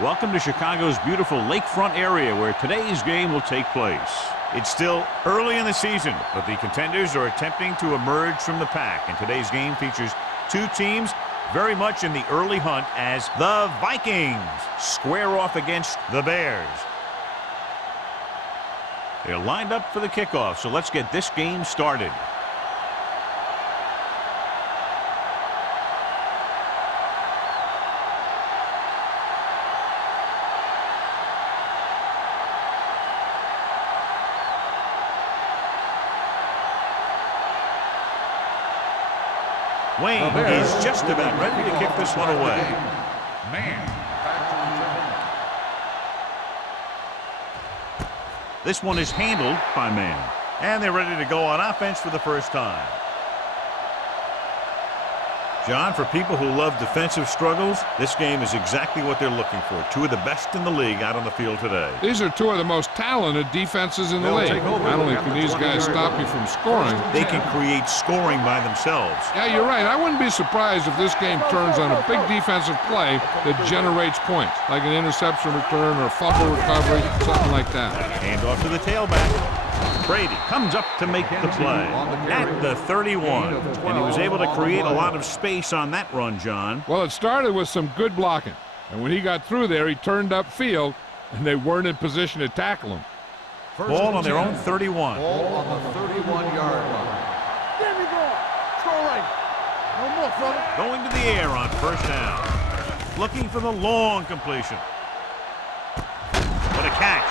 Welcome to Chicago's beautiful lakefront area where today's game will take place. It's still early in the season, but the contenders are attempting to emerge from the pack. And today's game features two teams very much in the early hunt as the Vikings square off against the Bears. They're lined up for the kickoff, so let's get this game started. Wayne is just about ready to kick this one away. This one is handled by Man. And they're ready to go on offense for the first time. John, for people who love defensive struggles, this game is exactly what they're looking for. Two of the best in the league out on the field today. These are two of the most talented defenses in the league. Not only can these guys stop you from scoring, they can create scoring by themselves. Yeah, you're right. I wouldn't be surprised if this game turns on a big defensive play that generates points, like an interception return or a fumble recovery, something like that. Hand off to the tailback. Brady comes up to make the play at the 31, and he was able to create a lot of space on that run, John. Well, it started with some good blocking, and when he got through there, he turned upfield, and they weren't in position to tackle him. Ball on their own 31. Ball on the 31-yard line. There we go. Throw right. No more, brother. Going to the air on first down. Looking for the long completion. What a catch.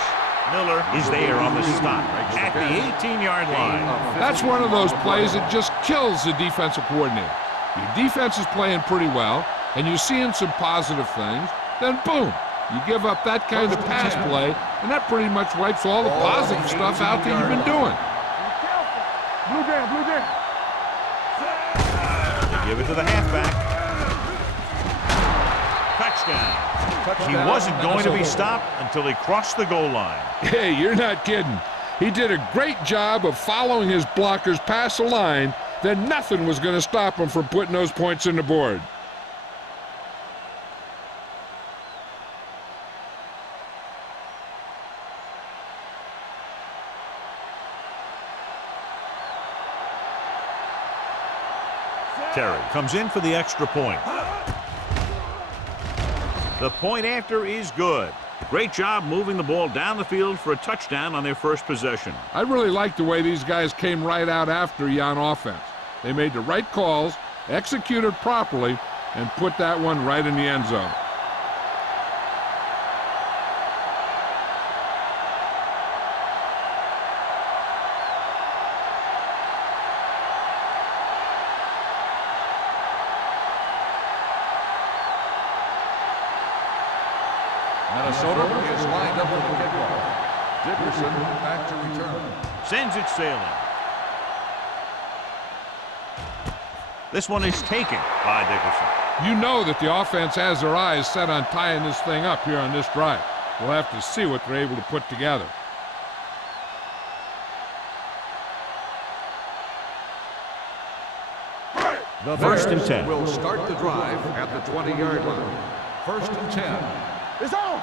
Miller is there on the stop at the 18-yard line. That's one of those plays that just kills the defensive coordinator. Your defense is playing pretty well, and you're seeing some positive things. Then, boom, you give up that kind of pass play, and that pretty much wipes all the positive stuff out that you've been doing. Blue down, blue down. They give it to the halfback. Touchdown. He wasn't going to be stopped until he crossed the goal line. Hey, you're not kidding. He did a great job of following his blockers past the line. Then nothing was going to stop him from putting those points on the board. Terry comes in for the extra point. The point after is good. Great job moving the ball down the field for a touchdown on their first possession. I really like the way these guys came right out after you on offense. They made the right calls, executed properly, and put that one right in the end zone. Minnesota is lined up for the kickoff. Dickerson back to return. Sends it sailing. This one is taken by Dickerson. You know that the offense has their eyes set on tying this thing up here on this drive. We'll have to see what they're able to put together. The First and 10. will start the drive at the 20-yard line. First and 10. It's on.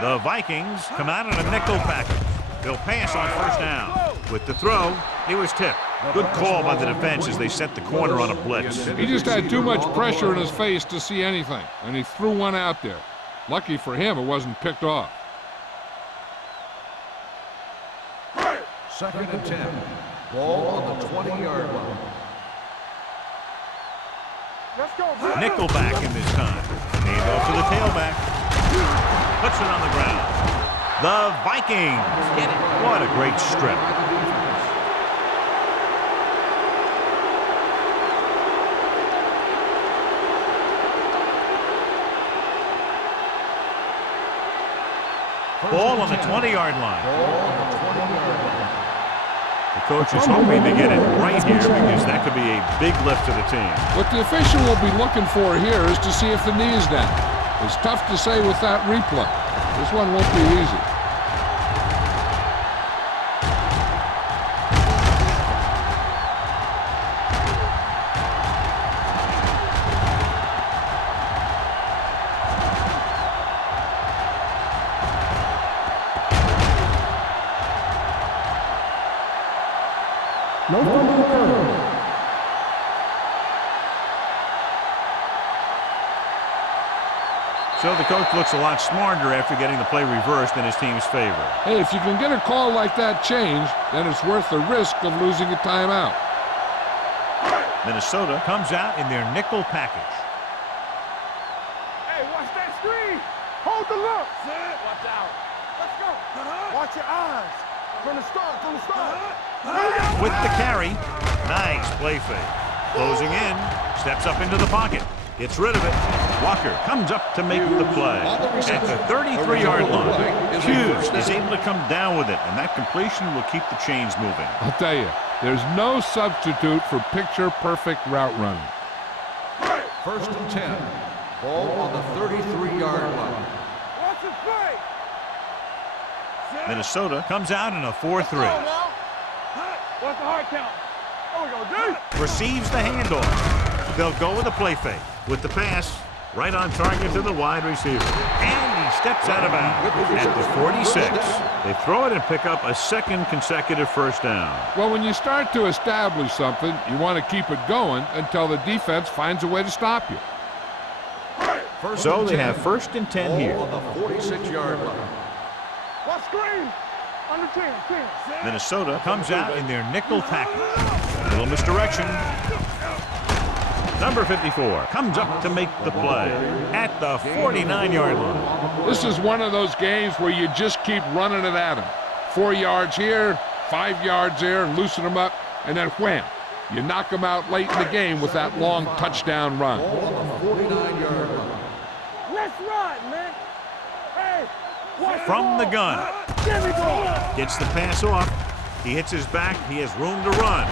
The Vikings come out in a nickel package. They'll pass on first down. With the throw, he was tipped. Good call by the defense as they set the corner on a blitz. He just had too much pressure in his face to see anything, and he threw one out there. Lucky for him, it wasn't picked off. Second and 10. Ball on the 20-yard line. Let's go. Nickelback in this time. Hand off to the tailback. Puts it on the ground. The Vikings get it. What a great strip. Ball on the 20-yard line. The coach is hoping to get it right here because that could be a big lift to the team. What the official will be looking for here is to see if the knee is down. It's tough to say with that replay. This one won't be easy. No fumble occurred. So the coach looks a lot smarter after getting the play reversed in his team's favor. Hey, if you can get a call like that changed, then it's worth the risk of losing a timeout. Minnesota comes out in their nickel package. Hey, watch that screen. Hold the look. Watch out. Let's go. Watch your eyes. From the start. With the carry. Nice play fake. Closing in. Steps up into the pocket. Gets rid of it. Walker comes up to make the play. At the 33-yard line, Hughes is able to come down with it, and that completion will keep the chains moving. I'll tell you, there's no substitute for picture-perfect route running. 1st and 10. Ball on the 33-yard line. Watch the play. Minnesota comes out in a 4-3. What's the hard count? There we go, dude. Receives the handoff. They'll go with a play fake. With the pass, right on target to the wide receiver. And he steps out of bounds at the 46. They throw it and pick up a second consecutive first down. Well, when you start to establish something, you want to keep it going until the defense finds a way to stop you. So they have 1st and 10 here. On the 46-yard line. Watch screen. Under 10. Minnesota comes out in their nickel package. Little misdirection. Number 54 comes up to make the play at the 49-yard line. This is one of those games where you just keep running it at them. 4 yards here, 5 yards there, loosen them up, and then wham. You knock them out late in the game with that long touchdown run. Ball on the 49-yard line. Let's run, man. Hey, watch From the gun. There we go. Gets the pass off. He hits his back. He has room to run.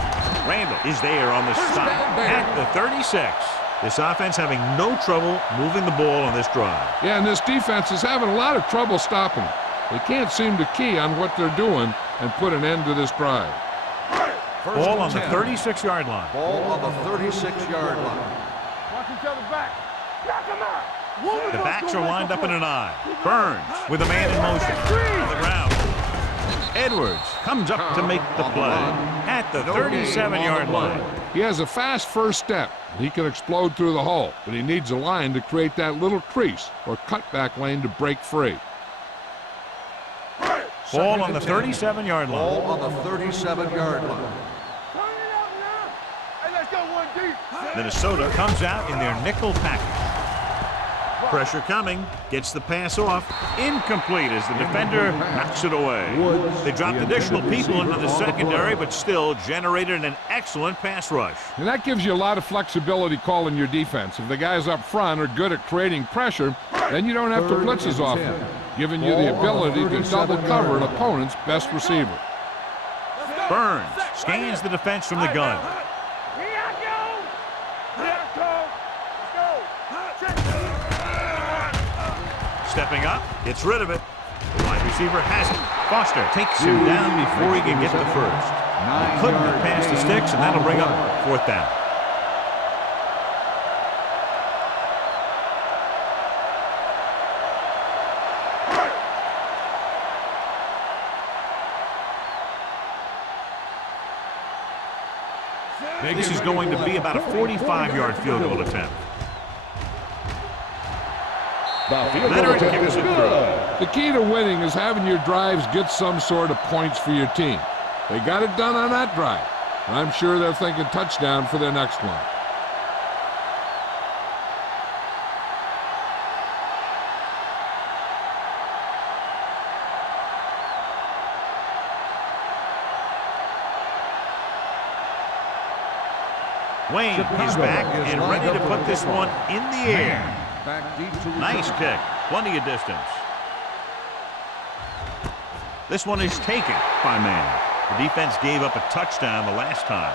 Randall is there on the stop at the 36. This offense having no trouble moving the ball on this drive. Yeah, and this defense is having a lot of trouble stopping them. They can't seem to key on what they're doing and put an end to this drive. Ball on the 36-yard line. Ball on the 36-yard line. Watch each other back. Knock him out. The backs are lined up in an eye. Burns with a man in motion. On the ground. Edwards comes up to make the play at the 37-yard line. He has a fast first step. He can explode through the hole, but he needs a line to create that little crease or cutback lane to break free. Ball on the 37-yard line. Ball on the 37-yard line. Turn it up now. Hey, let's go one deep. Minnesota comes out in their nickel package. Pressure coming, gets the pass off, incomplete as the defender knocks it away. They dropped additional people into the secondary, but still generated an excellent pass rush. And that gives you a lot of flexibility calling your defense. If the guys up front are good at creating pressure, then you don't have to blitz as often, giving you the ability to double cover an opponent's best receiver. Burns scans the defense from the gun. Here I go. Here I go. Let's go. Check. Stepping up, gets rid of it. The wide receiver has it. Foster takes him down before he can get the first. Couldn't have passed the sticks, and that'll bring up 4th down. This is going to be about a 45-yard field goal attempt. Leonard kicks it through. The key to winning is having your drives get some sort of points for your team. They got it done on that drive. And I'm sure they're thinking touchdown for their next one. Wayne is back and ready to put this one in the air. Back deep to Nice kick. Plenty of distance. This one is taken by man. The defense gave up a touchdown the last time.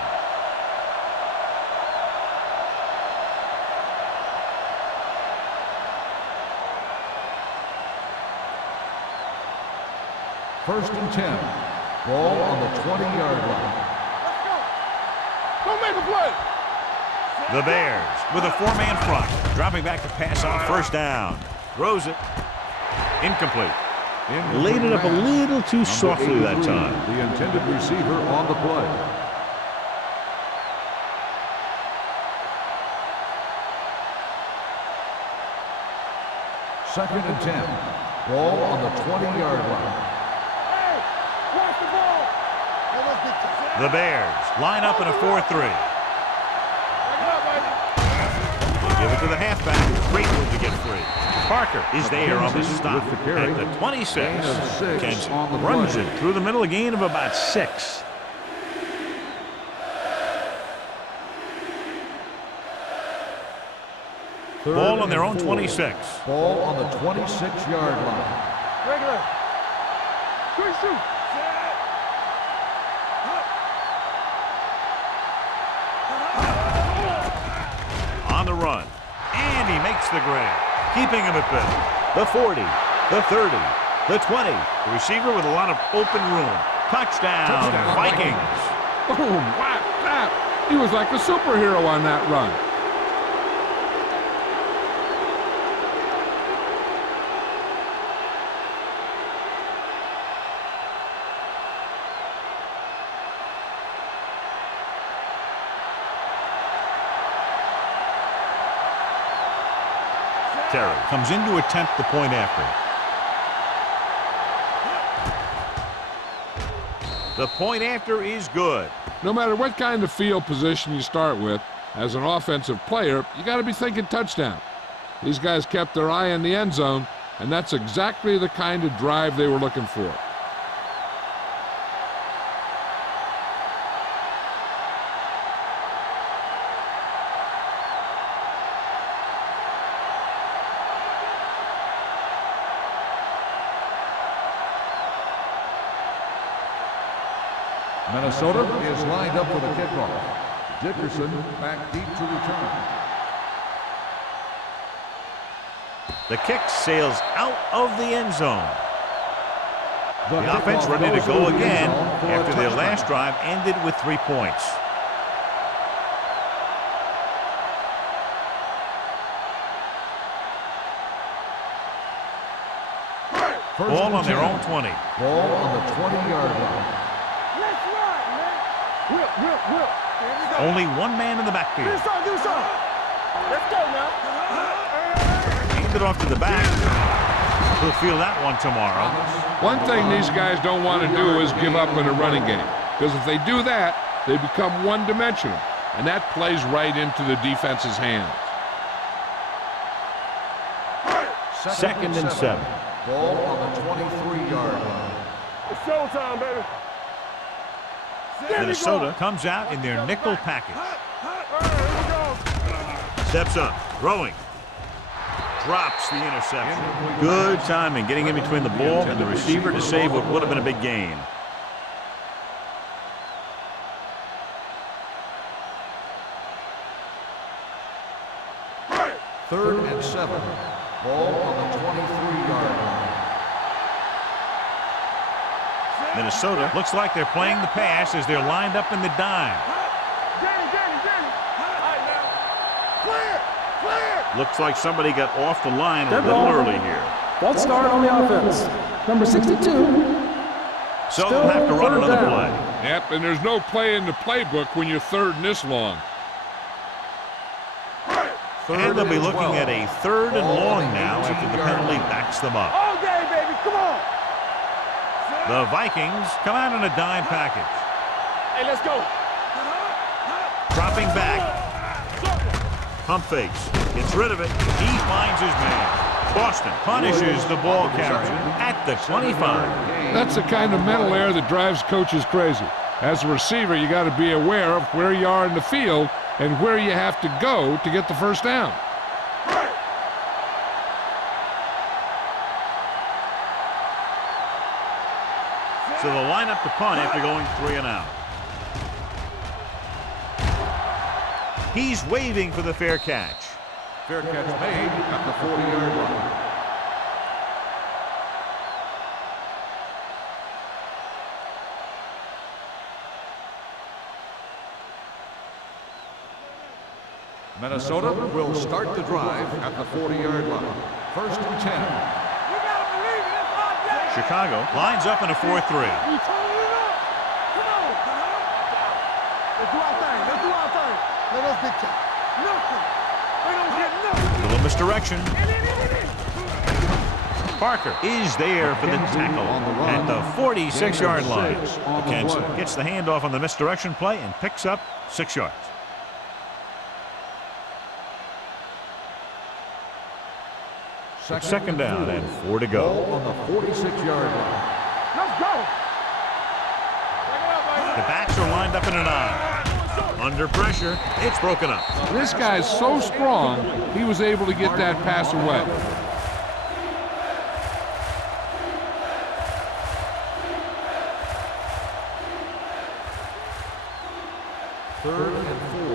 First and 10. Ball on the 20-yard line. Let's go. Don't make a play. The Bears with a 4-man front. Dropping back to pass on 1st down. Throws it. Incomplete. Laid it up a little too softly that time. The intended receiver on the play. 2nd and 10. Ball on the 20-yard line. Hey, watch the ball. Let us get to The Bears line up in a 4-3. Give it to the halfback. Great move to get free. Parker is there on the stop at the 26. Kent runs it through the middle, a gain of about 6. Ball on their own 26. Ball on the 26-yard line. regular. Quick shoot. On the run. And he makes the grab, keeping him at bay. The 40, the 30, the 20. The receiver with a lot of open room. Touchdown, Vikings. Boom, whap, whap. He was like a superhero on that run. Terry comes in to attempt the point after. The point after is good. No matter what kind of field position you start with, as an offensive player, you got to be thinking touchdown. These guys kept their eye on the end zone, and that's exactly the kind of drive they were looking for. Minnesota is lined up for the kickoff. Dickerson back deep to return. The kick sails out of the end zone. The offense ready to go again after their last drive ended with 3 points. Ball on their own 20. Ball on the 20-yard line. Let's ride, man. Whip. Here we go. Only one man in the backfield. Do something. Let's go now. Hand it off to the back. He'll feel that one tomorrow. One thing these guys don't want to do is give up in a running game, because if they do that, they become one-dimensional, and that plays right into the defense's hands. 2nd and 7. Ball on the 23-yard line. It's showtime, baby. Minnesota comes out in their nickel package. Here we go. Steps up, throwing. Drops the interception. Good timing, getting in between the ball and the receiver to save what would have been a big gain. Third and 7. Ball on the 23-yard line. Minnesota looks like they're playing the pass as they're lined up in the dime. Danny. All right, now. Clear. Looks like somebody got off the line a little early here. False start on the offense. Number 62. So they'll have to run another play. Yep, and there's no play in the playbook when you're third and this long. And they'll be looking at a 3rd and long now after the penalty backs them up. All day, baby. Come on. The Vikings come out in a dime package. Hey, let's go. Dropping back. Pump fakes. Gets rid of it. He finds his man. Boston punishes the ball carrier at the 25. That's the kind of mental error that drives coaches crazy. As a receiver, you got to be aware of where you are in the field and where you have to go to get the first down. So they'll line up to punt after going 3 and out. He's waving for the fair catch. Fair catch made at the 40-yard line. Minnesota will start the drive at the 40-yard line. 1st and 10. You gotta believe it. It's all day. Chicago lines up in a 4-3. We turning it up. Come on. Let's do our thing. Let us dictate. Nothing. We don't get nothing. Little misdirection. In. Parker is there for the tackle at the 46-yard line. McKenzie gets the handoff on the misdirection play and picks up 6 yards. Second down and 4 to go. On the 46-yard line. Let's go. The backs are lined up in an I. Under pressure, it's broken up. This guy's so strong, he was able to get that pass away. Third and 4.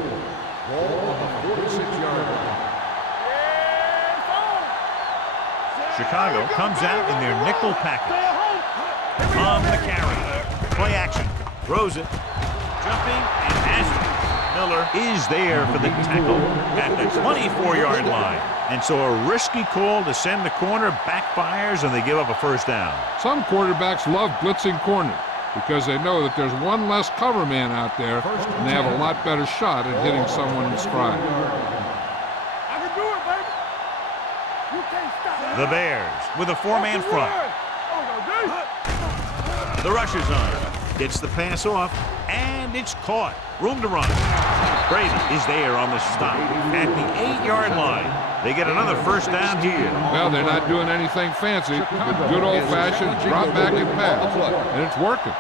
Ball on the 46-yard line. Chicago comes out in their nickel package. On the carry. Play action. Throws it. Jumping and has it. Miller is there for the tackle at the 24-yard line. And so a risky call to send the corner backfires, and they give up a first down. Some quarterbacks love blitzing corners because they know that there's one less cover man out there, and they have a lot better shot at hitting someone in stride. I can do it, baby. You can't stop. The Bears with a 4-man front. The rush is on. Gets the pass off, and it's caught. Room to run. Brady is there on the stop at the 8-yard line. They get another first down here. Well, they're not doing anything fancy. Good old-fashioned drop back and pass, and it's working.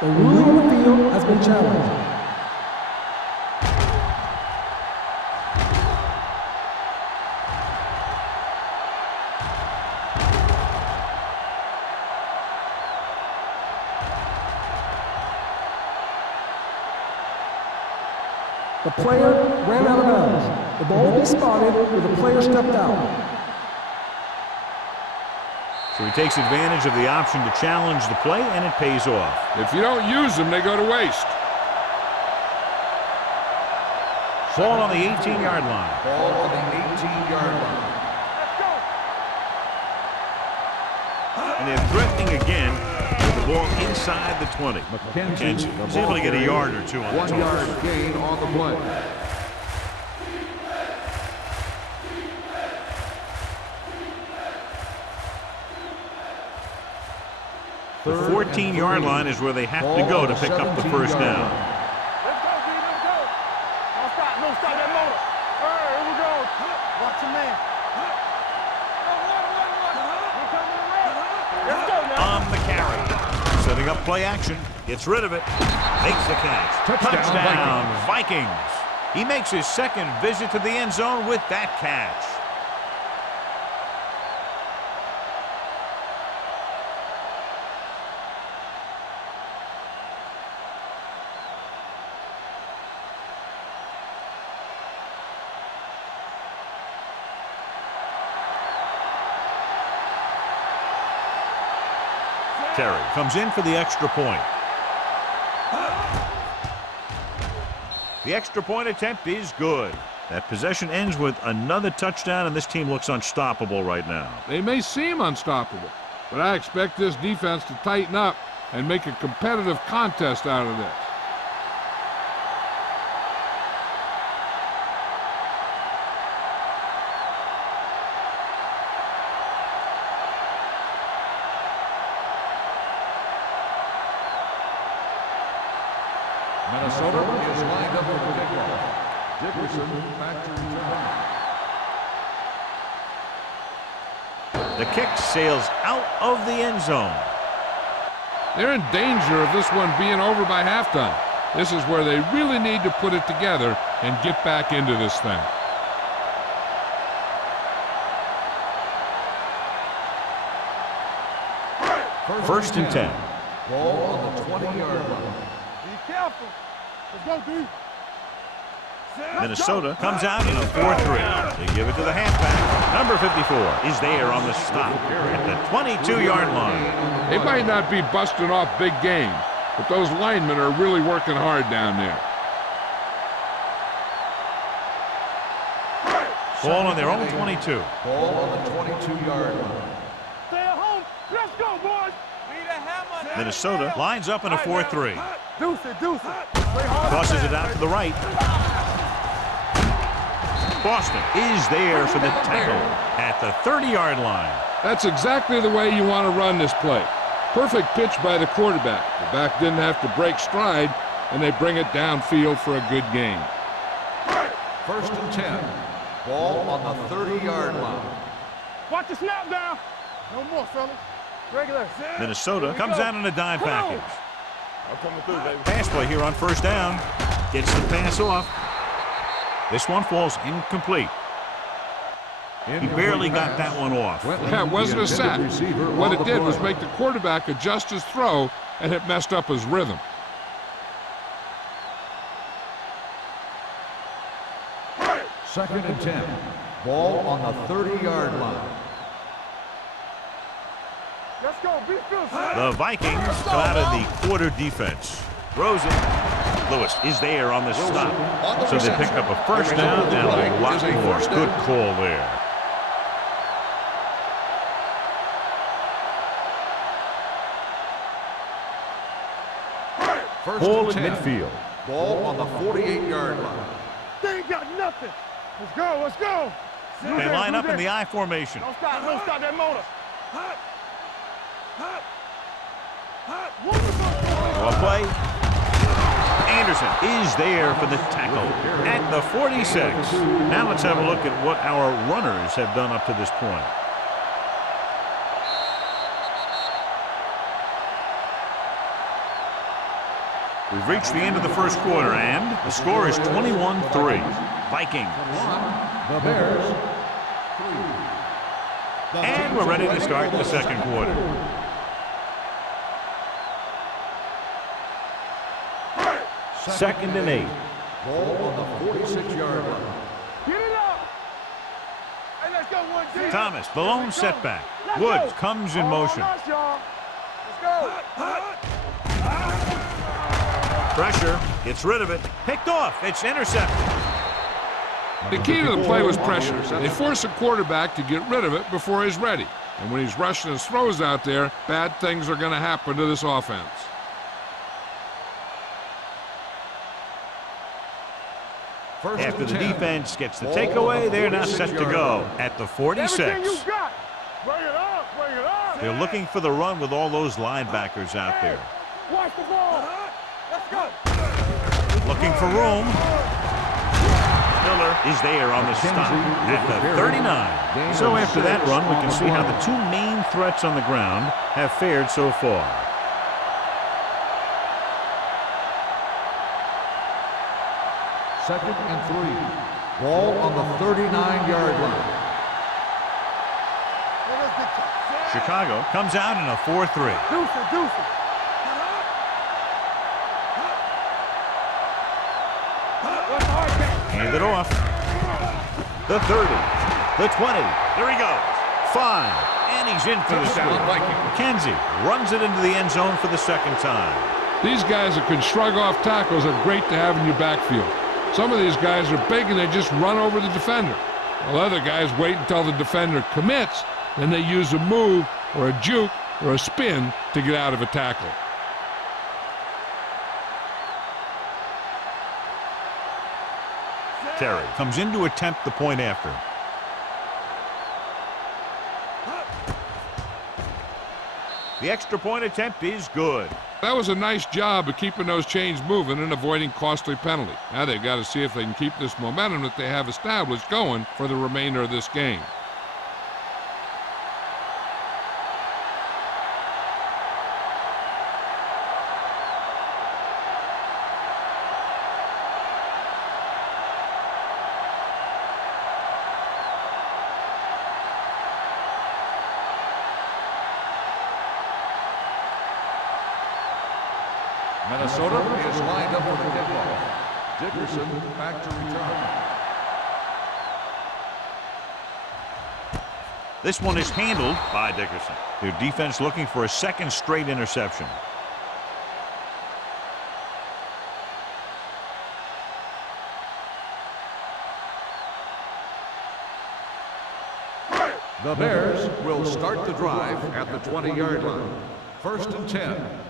The ruling on the field has been challenged. The player ran out of bounds. The ball will be spotted where the player stepped out. So he takes advantage of the option to challenge the play, and it pays off. If you don't use them, they go to waste. Ball on the 18-yard line. Ball on the 18-yard line. And they're threatening again with the ball inside the 20. McKenzie is able to get a yard or two on the 1 yard gain on the play. The 14-yard line is where they have to go to pick up the first down. Let's go, D. Let's go. Don't stop. Don't stop that motor. All right, here we go. Watch your man. Let's go now. On the carry. Setting up play action. Gets rid of it. Makes the catch. Touchdown, Vikings. He makes his second visit to the end zone with that catch. Terry comes in for the extra point. The extra point attempt is good. That possession ends with another touchdown, and this team looks unstoppable right now. They may seem unstoppable, but I expect this defense to tighten up and make a competitive contest out of this. Minnesota is lined up for the kickoff. Dickerson back to return. The kick sails out of the end zone. They're in danger of this one being over by halftime. This is where they really need to put it together and get back into this thing. First and 10. Ball on the 20-yard line. Be careful. Let's go, D. Minnesota comes out in a 4-3. They give it to the halfback. Number 54 is there on the stop at the 22-yard line. They might not be busting off big games, but those linemen are really working hard down there. Ball on their own 22. Ball on the 22-yard line. Stay at home. Let's go, boys. Minnesota lines up in a 4-3. Deuce it, deuce it. Crosses it out to the right. Boston is there for the tackle at the 30-yard line. That's exactly the way you want to run this play. Perfect pitch by the quarterback. The back didn't have to break stride, and they bring it downfield for a good gain. 1st and 10. Ball on the 30-yard line. Watch the snap down. No more, fellas. Regular. Minnesota comes out in a dime package. I'm coming through, baby. Pass play here on 1st down. Gets the pass off. This one falls incomplete. He barely got that one off. Yeah, it wasn't a sack. What it did was make the quarterback adjust his throw, and it messed up his rhythm. 2nd and 10. Ball on the 30-yard line. Let's go. Be fierce. The Vikings come out of the quarter defense. Throws it. Lewis is there on the stop. So they pick up a 1st down and a lot more. Good call there. Ball at midfield. Ball on the 48-yard line. They ain't got nothing. Let's go. Let's go. They line up in the I formation. Don't stop. Don't stop that motor. Well play. Anderson is there for the tackle at the 46. Now let's have a look at what our runners have done up to this point. We've reached the end of the 1st quarter, and the score is 21-3. Vikings. The Bears. 3. And we're ready to start the 2nd quarter. Second and 8. Ball on the 46-yard line. Get it up. Hey, let's go, Woods. Thomas, the lone setback. Woods comes in motion. Let's go. Pressure, gets rid of it, picked off, it's intercepted. The key to the play was pressure. They force the quarterback to get rid of it before he's ready. And when he's rushing his throws out there, bad things are going to happen to this offense. After the defense gets the takeaway, they're now set to go at the 46. Everything you got. Bring it up. Bring it up. They're looking for the run with all those linebackers out there. Watch the ball. Let's go. Looking for room. Miller is there on the stop at the 39. So after that run, we can see how the 2 main threats on the ground have fared so far. Second and 3. Ball on the 39-yard line. Chicago comes out in a 4-3. Deuce it. Hand it off. The 30. The 20. There he goes. 5. And he's in for the score. McKenzie runs it into the end zone for the 2nd time. These guys that can shrug off tackles are great to have in your backfield. Some of these guys are big and they just run over the defender. While other guys wait until the defender commits, then they use a move or a juke or a spin to get out of a tackle. Terry comes in to attempt the point after. The extra point attempt is good. That was a nice job of keeping those chains moving and avoiding costly penalty. Now they've got to see if they can keep this momentum that they have established going for the remainder of this game. Minnesota is lined up for the kickoff. Dickerson back to return. This one is handled by Dickerson. Their defense looking for a 2nd straight interception. The Bears will start the drive at the 20-yard line. 1st and 10.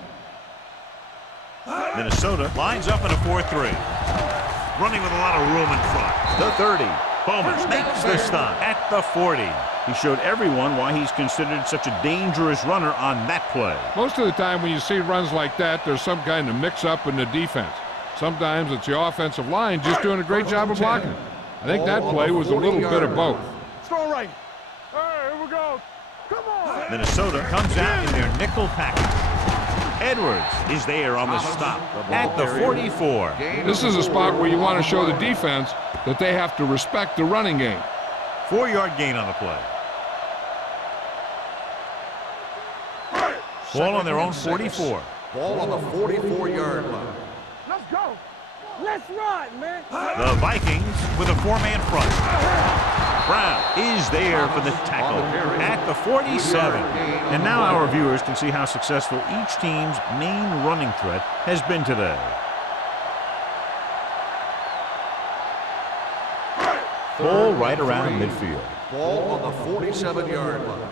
Minnesota lines up in a 4-3. Running with a lot of room in front. The 30. Bowman makes the stop at the 40. He showed everyone why he's considered such a dangerous runner on that play. Most of the time when you see runs like that, there's some kind of mix-up in the defense. Sometimes it's the offensive line just doing a great job of blocking. I think that play was a little bit of both. Strong right. All right, here we go. Come on. Minnesota comes out in their nickel package. Edwards is there on the stop at the 44. This is a spot where you want to show the defense that they have to respect the running game. 4-yard gain on the play. Ball on their own 44. Ball on the 44-yard line. Let's go. Let's run, man. The Vikings with a 4-man front. Brown is there for the tackle at the 47. And now our viewers can see how successful each team's main running threat has been today. Ball right around midfield. Ball on the 47-yard line.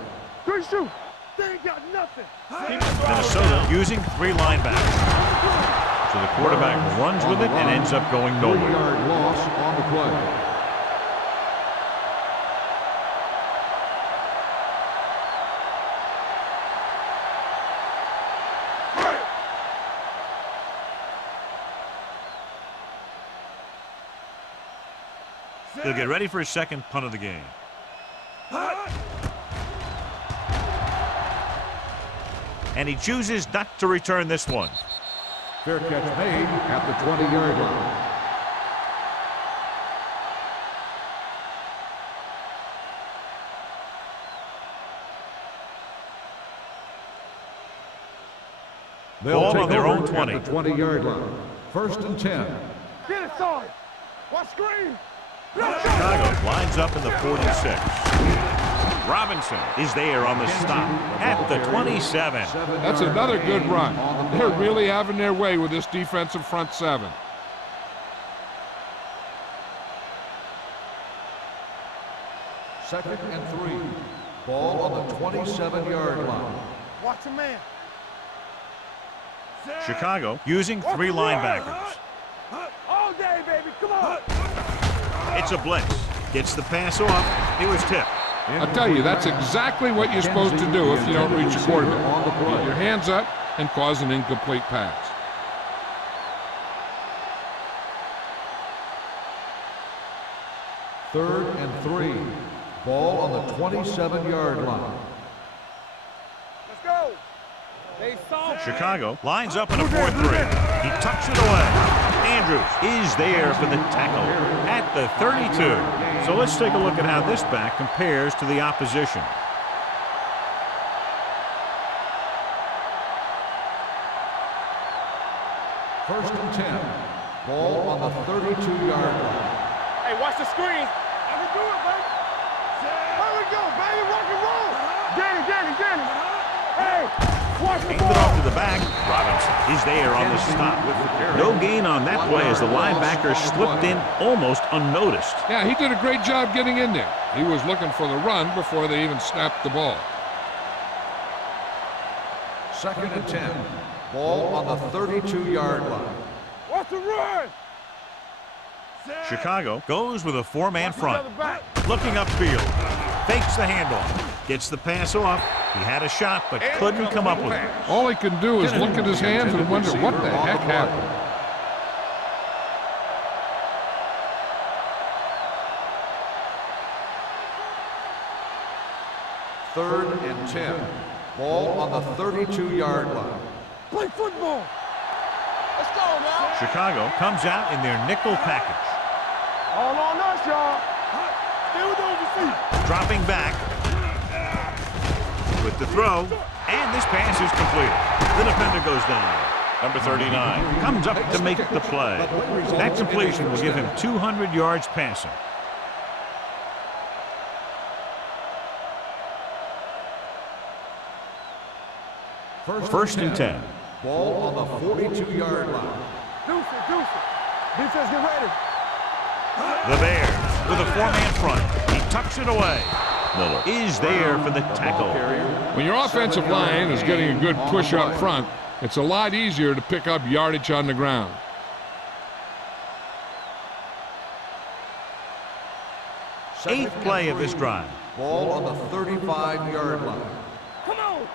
3 shoot. They ain't got nothing. Minnesota using 3 linebackers. So the quarterback runs with it and ends up going nowhere. 3-yard loss on the play. He'll get ready for his second punt of the game. And he chooses not to return this one. Fair catch made at the 20-yard line. Ball on their own 20. At the 20-yard line. 1st and 10. Get it, son. Watch screen. Chicago lines up in the 46. Robinson is there on the stop at the 27. That's another good run. They're really having their way with this defensive front 7. Second and 3. Ball on the 27-yard line. Watch a man. Chicago using 3 linebackers. All day, baby. Come on. It's a blitz. Gets the pass off. It was tipped. I'll tell you, that's exactly what you're supposed to do if you don't reach your quarterback. Get your hands up and cause an incomplete pass. Third and 3. Ball on the 27-yard line. Let's go. They saw. Chicago lines up in a 4-3. He tucks it away. Andrews is there for the tackle at the 32. So let's take a look at how this back compares to the opposition. First and 10. Ball on the 32-yard line. Hey, watch the screen. I can do it, baby. There we go, baby. Rock and roll. Get it. Hey, watch the Handed off to the back. Robinson is there on the stop. No gain on that play as the linebacker slipped in almost unnoticed. Yeah, he did a great job getting in there. He was looking for the run before they even snapped the ball. Second and 10. Ball on the 32-yard line. Watch the run. Chicago goes with a 4-man front. Looking upfield. Fakes the handoff. Gets the pass off. He had a shot but couldn't come up with it. All he can do is look at his hands and wonder what the heck happened. Third and 10. Ball on the 32-yard line. Play football. Let's go, now. Chicago comes out in their nickel package. All on us, y'all. Stay with those your feet. Dropping back. With the throw. And this pass is completed. The defender goes down. Number 39 comes up to make the play. That completion will give him 200 yards passing. First and 10. Ball on the 42-yard line. Deuce it. Defense, get ready. The Bears with a 4-man front. He tucks it away. Miller is there for the tackle. When your offensive line is getting a good push up front, it's a lot easier to pick up yardage on the ground. Eighth play of this drive. Ball on the 35-yard line. Come on.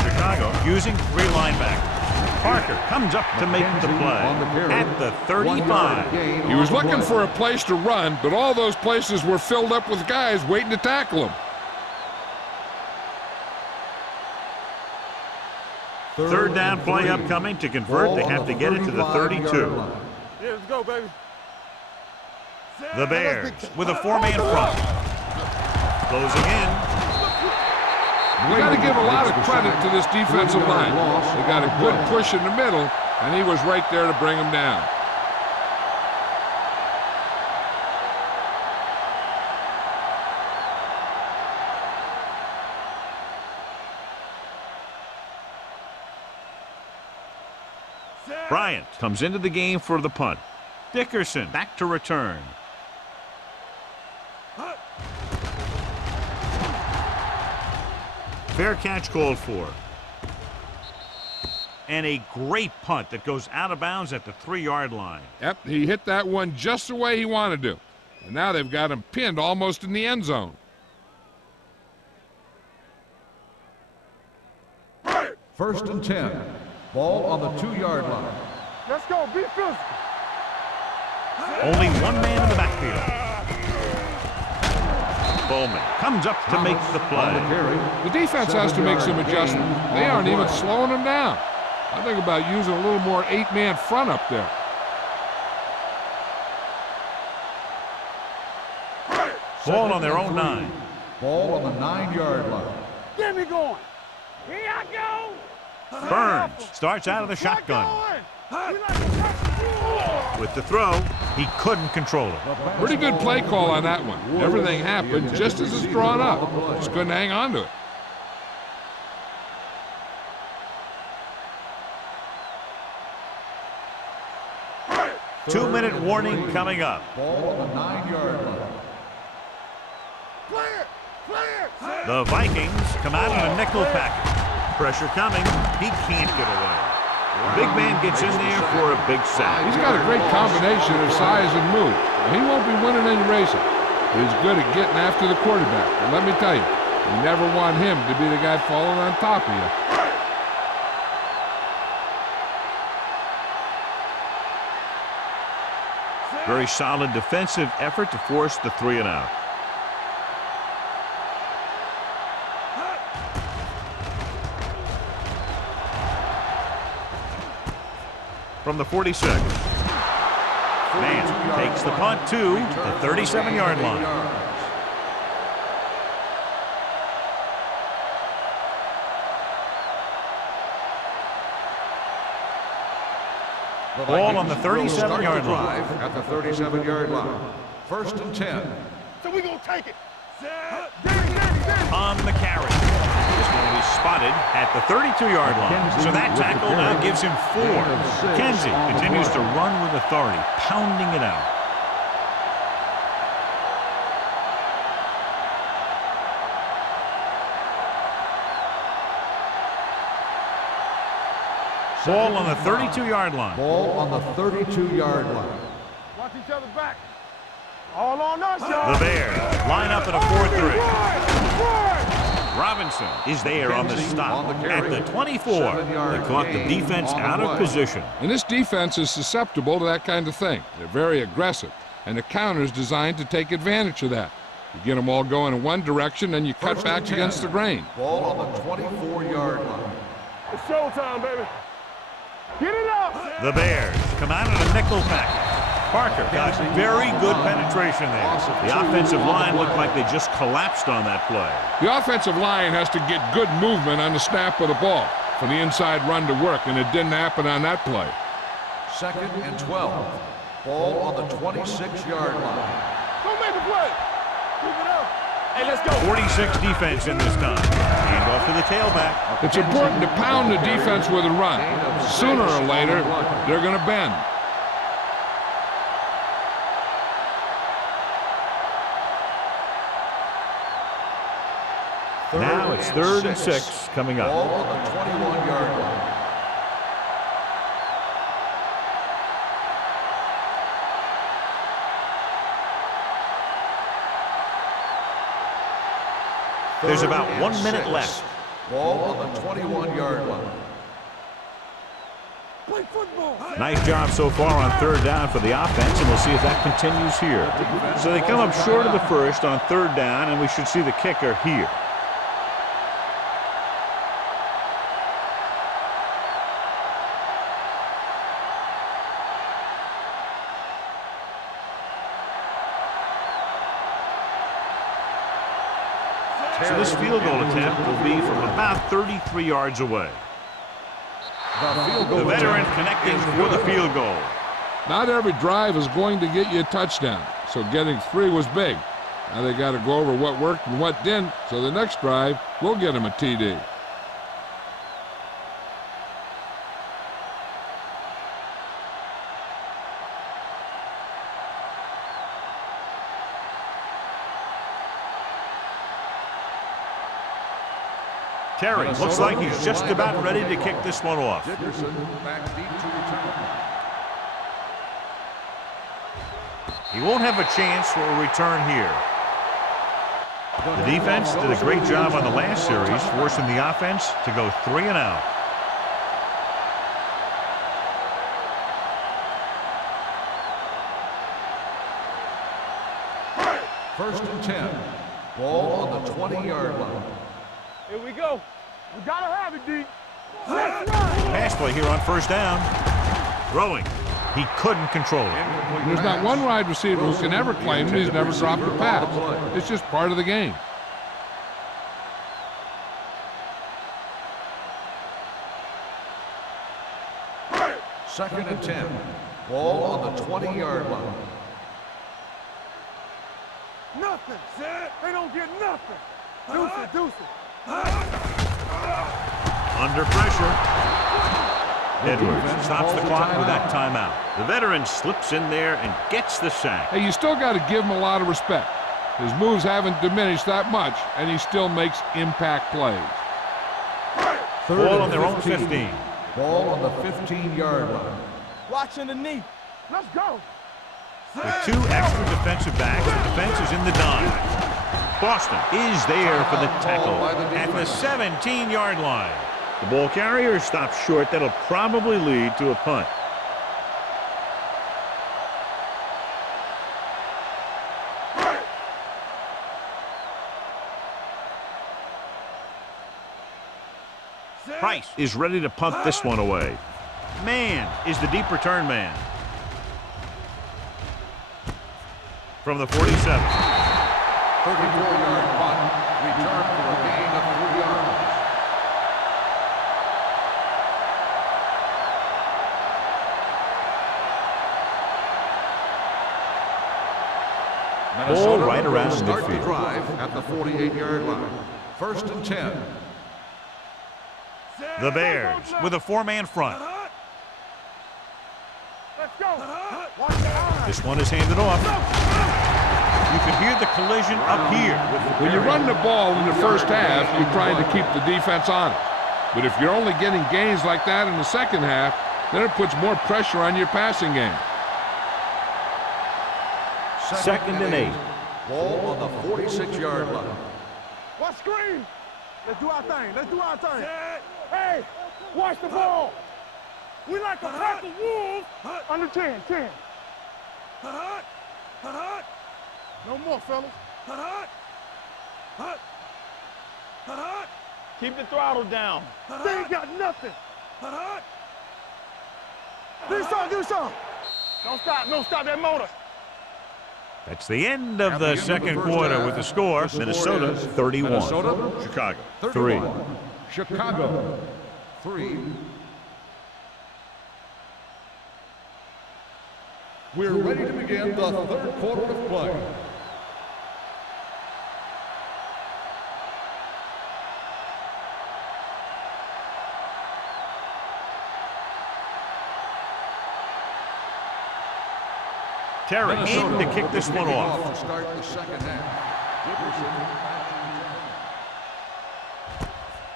Chicago using 3 linebackers. Parker comes up to make the play at the 35. He was looking for a place to run, but all those places were filled up with guys waiting to tackle him. Third down play upcoming. To convert, they have to get it to the 32. Yeah, let's go, baby. The Bears with a 4-man front. Closing in. You got to give a lot of credit to this defensive line. They got a good push in the middle, and he was right there to bring him down. Bryant comes into the game for the punt. Dickerson back to return. Fair catch called for. And a great punt that goes out of bounds at the 3-yard line. Yep, he hit that one just the way he wanted to. And now they've got him pinned almost in the end zone. First and 10. Ball on the 2-yard line. Let's go. Be physical. Only one man in the backfield. Bowman comes up to make the play. The defense has to make some adjustments. They aren't even slowing him down. I think about using a little more 8-man front up there. Ball on their own 9. Ball on the 9-yard line. Get me going. Here I go. Burns starts out of the shotgun. With the throw, he couldn't control it. Pretty good play call on that one. Everything happened just as it's drawn up. Just couldn't hang on to it. Two-minute warning coming up. Ball on the 9-yard line. Clear. Clear. The Vikings come out in a nickel package. Pressure coming. He can't get away. The big man gets in there for a big sack. He's got a great combination of size and move. He won't be winning any races, but he's good at getting after the quarterback. And let me tell you, you never want him to be the guy falling on top of you. Very solid defensive effort to force the 3-and-out. From the 46. Nance takes the punt to the 37-yard line. Ball on the 37-yard line. At the 37-yard line. First and 10. So we gonna take it. On the carry. This one is spotted at the 32-yard line. So that tackle now gives him 4. Kenzie continues to run with authority, pounding it out. Ball on the 32-yard line. Ball on the 32-yard line. Watch each other back. All on us, y'all. The Bears line up in a 4-3. Robinson is there on the stop at the 24. They caught the defense out of position. And this defense is susceptible to that kind of thing. They're very aggressive, and the counter's designed to take advantage of that. You get them all going in one direction, and you cut back against the grain. Ball on the 24-yard line. It's showtime, baby. Get it up. The Bears come out in a nickel package. Parker got very good penetration there. The offensive line looked like they just collapsed on that play. The offensive line has to get good movement on the snap of the ball for the inside run to work, and it didn't happen on that play. Second and 12. Ball on the 26-yard line. Don't make the play. Keep it up. Hey, let's go. 46 defense in this time. Hand off to the tailback. It's important to pound the defense with a run. Sooner or later, they're going to bend. Now it's 3rd and 6 coming up. Ball on the 21-yard line. There's about 1 minute left. Ball on the 21-yard line. Play football. Nice job so far on third down for the offense, and we'll see if that continues here. So they come up short of the first on third down, and we should see the kicker here. So this field goal attempt will be from about 33 yards away. The veteran connecting for the field goal. Not every drive is going to get you a touchdown, so getting 3 was big. Now they got to go over what worked and what didn't, so the next drive will get them a TD. Terry looks like he's just about ready to kick this one off. Dickerson back deep to return. He won't have a chance for a return here. The defense did a great job on the last series, forcing the offense to go 3 and out. First and 10. Ball on the 20-yard line. Here we go. We gotta have it, D. Let's run. Pass play here on first down. Throwing. He couldn't control it. There's not one wide receiver who can ever claim that he's never dropped a pass. It's just part of the game. Second and 10. Ball on the 20-yard line. Nothing. They don't get nothing. Deuce it, deuce it. Under pressure. Edwards stops the clock with that timeout. The veteran slips in there and gets the sack. Hey, you still got to give him a lot of respect. His moves haven't diminished that much, and he still makes impact plays. Ball on their own 15. Ball on the 15-yard line. Watch underneath. Let's go. With 2 extra defensive backs, the defense is in the dime. Boston is there for the tackle at the 17-yard line. The ball carrier stops short. That'll probably lead to a punt. Price is ready to punt this one away. Man is the deep return man. From the 47. 34-yard punt. Return for a gain of 3 yards. Ball right around start the midfield. drive at the 48-yard line. First and 10. The Bears with a 4-man front. Let's go. Watch your eyes. This one is handed off. You can hear the collision up here. When you run the ball in the first half, you're trying to keep the defense honest. But if you're only getting gains like that in the second half, then it puts more pressure on your passing game. Second and 8. Ball on the 46-yard line. Watch screen. Let's do our thing. Let's do our thing. Hey, watch the ball. We like a pack of wolves. Under 10, 10. No more, fellas. Keep the throttle down. They ain't got nothing. Do something. Don't stop that motor. That's the end of the second quarter with the score. Minnesota 31. Minnesota, Chicago 3. 31. Chicago 3. We're ready to begin the third quarter of play. Terry in to kick this one off. To start the second half. Dickerson back to return.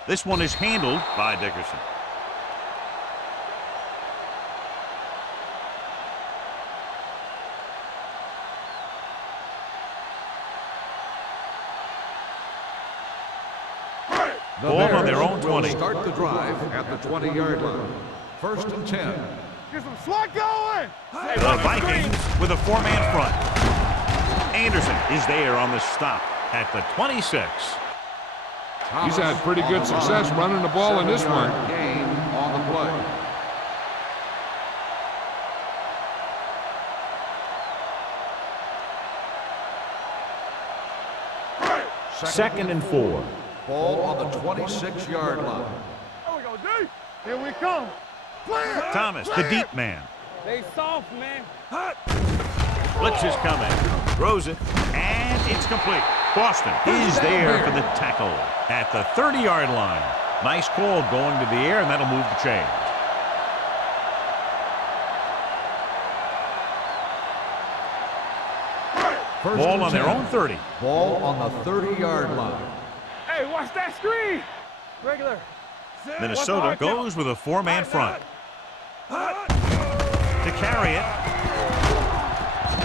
This one is handled by Dickerson. Ball on their own will 20. start the drive at the 20-yard line. 1st and 10. Get some slot going. The Vikings with a 4-man front. Anderson is there on the stop at the 26. He's had pretty good success running the ball in this one. Gain on the play. Second and 4. Ball on the 26-yard line. Here we go, D. Here we come. Clear. Thomas, the deep man. They soft, man. Blitz is coming. Throws it, and it's complete. Boston is there for the tackle at the 30-yard line. Nice call going to the air, and that'll move the chains. Ball on their own 30. Ball on the 30-yard line. Hey, watch that screen. Regular. Minnesota goes with a 4-man front. To carry it.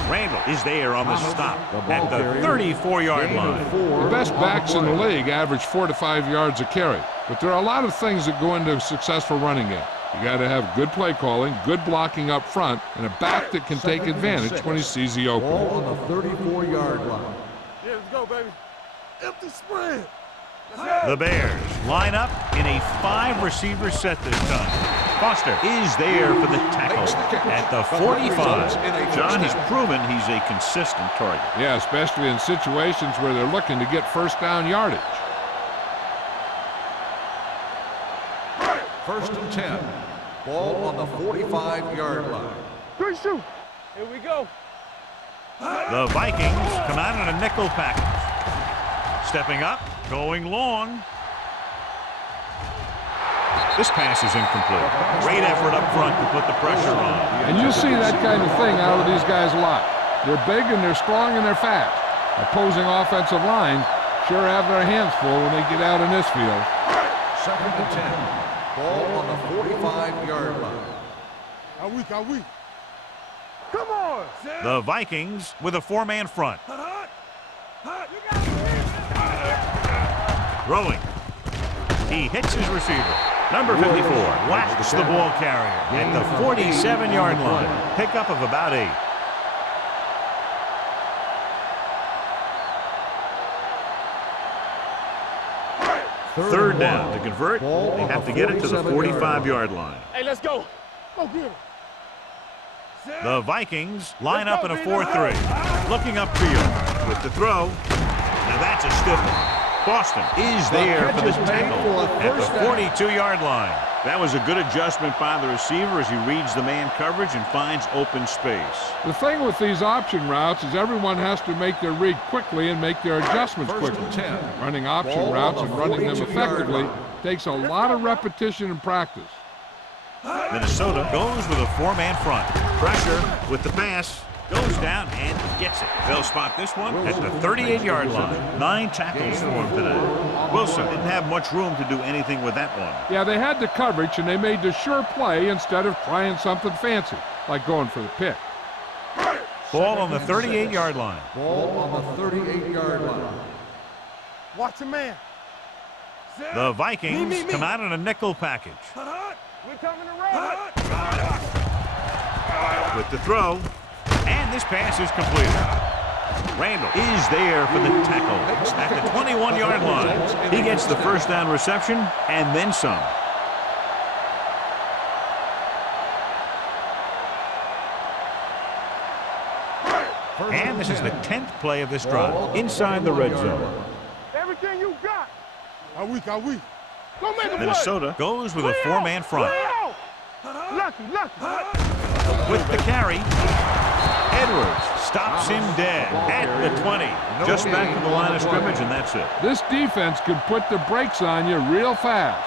Randall is there on the stop at the 34-yard line. The best backs in the league average 4 to 5 yards a carry. But there are a lot of things that go into a successful running game. You got to have good play calling, good blocking up front, and a back that can take advantage when he sees the opening. Ball on the 34-yard line. Yeah, let's go, baby. Empty spread. The Bears line up in a 5-receiver set this time. Foster is there for the tackle at the 45. John has proven he's a consistent target. Yeah, especially in situations where they're looking to get first down yardage. 1st and 10. Ball on the 45-yard line. 3 shoot. Here we go. The Vikings come out in a nickel package. Stepping up, going long. This pass is incomplete. Great effort up front to put the pressure on. And you see that kind of thing out of these guys a lot. They're big and they're strong and they're fast. Opposing offensive lines sure have their hands full when they get out in this field. 2nd and 10. Ball on the 45-yard line. Are we? Come on. The Vikings with a 4-man front. Throwing. He hits his receiver. Number 54 whacks the ball carrier at the 47-yard line. Pickup of about 8. Third down. To convert, they have to get it to the 45-yard line. Hey, let's go. Go get it. The Vikings line up in a 4-3. Looking upfield with the throw. Now that's a stiff one. Boston is there for the tackle at the 42-yard line. That was a good adjustment by the receiver as he reads the man coverage and finds open space. The thing with these option routes is everyone has to make their read quickly and make their adjustments quickly. Running option routes and running them effectively takes a lot of repetition and practice. Minnesota goes with a 4-man front. Pressure with the pass. Goes down and gets it. They'll spot this one at the 38-yard line. 9 tackles for him today. Wilson didn't have much room to do anything with that one. Yeah, they had the coverage, and they made the sure play instead of trying something fancy, like going for the pick. Ball on the 38-yard line. Ball on the 38-yard line. Watch a man. The Vikings come out in a nickel package. We're coming around. With the throw. And this pass is completed. Randall is there for the tackle at the 21-yard line. He gets the first down reception and then some. And this is the 10th play of this drive inside the red zone. Everything you got. Are we? Go make a Minnesota goes with a 4-man front. Lucky. With the carry. Edwards stops him dead at the 20. Just back to the line of scrimmage, and that's it. This defense can put the brakes on you real fast.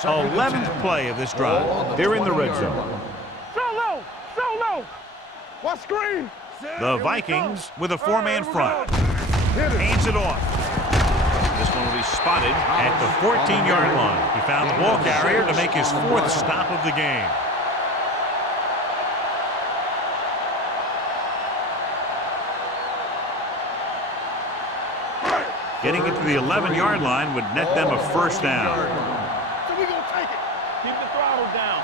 So 11th play of this drive. They're in the red zone. So low. What screen? The Vikings with a 4-man front. Hands it off. This one will be spotted at the 14-yard line. He found the ball carrier to make his 4th stop of the game. Getting it to the 11-yard line would net them a first down. So we gonna take it. Keep the throttle down.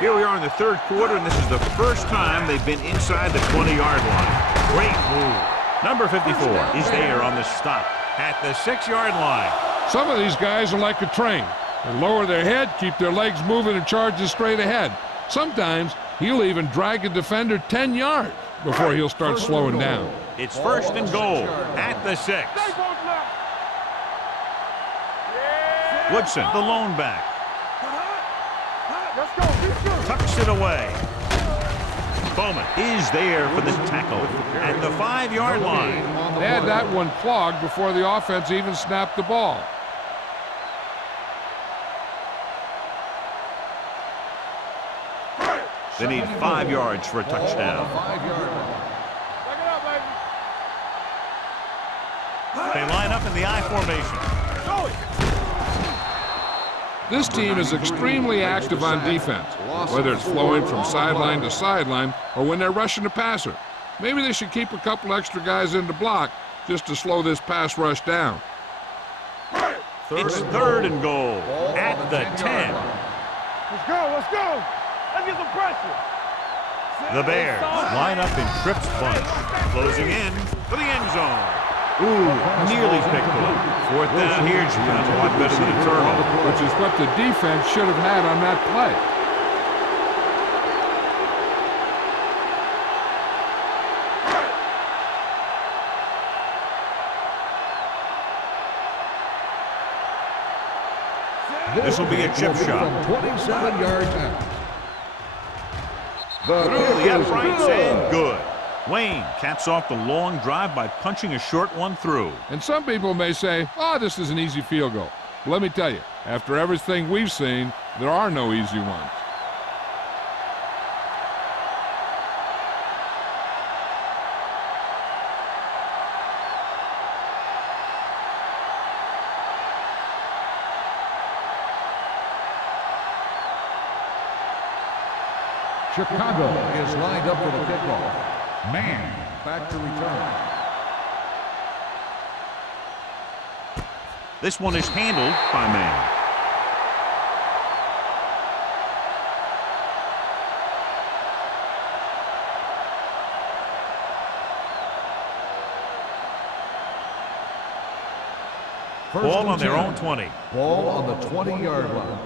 Here we are in the third quarter, and this is the first time they've been inside the 20-yard line. Great move. Number 54 is there on the stop at the 6-yard line. Some of these guys are like a train. They lower their head, keep their legs moving, and charge straight ahead. Sometimes he'll even drag a defender 10 yards before he'll start slowing down. It's first and goal at the 6. Woodson, the lone back. Let's go. Keep shooting. Tucks it away. Bowman is there for the tackle at the 5-yard line. They had that one clogged before the offense even snapped the ball. They need 5 yards for a touchdown. Back it up, baby. They line up in the I formation. Go it. This team is extremely active on defense, whether it's flowing from sideline to sideline or when they're rushing the passer. Maybe they should keep a couple extra guys in the block just to slow this pass rush down. It's third and goal at the 10. Let's go. Let's go. Let's get some pressure. The Bears line up in Tripp's bunch, closing in for the end zone. Ooh, nearly picked up. Fourth down here, Japan's a lot better than a turnover. Which is what the defense should have had on that play. This will be a chip shot. 27 yards out. Through the uprights and good. Wayne caps off the long drive by punching a short one through. And some people may say, oh, this is an easy field goal. But let me tell you, after everything we've seen, there are no easy ones. Chicago is lined up for the kickoff. Man back to return. This one is handled by Man. Ball on their own 20. Ball on the 20-yard line.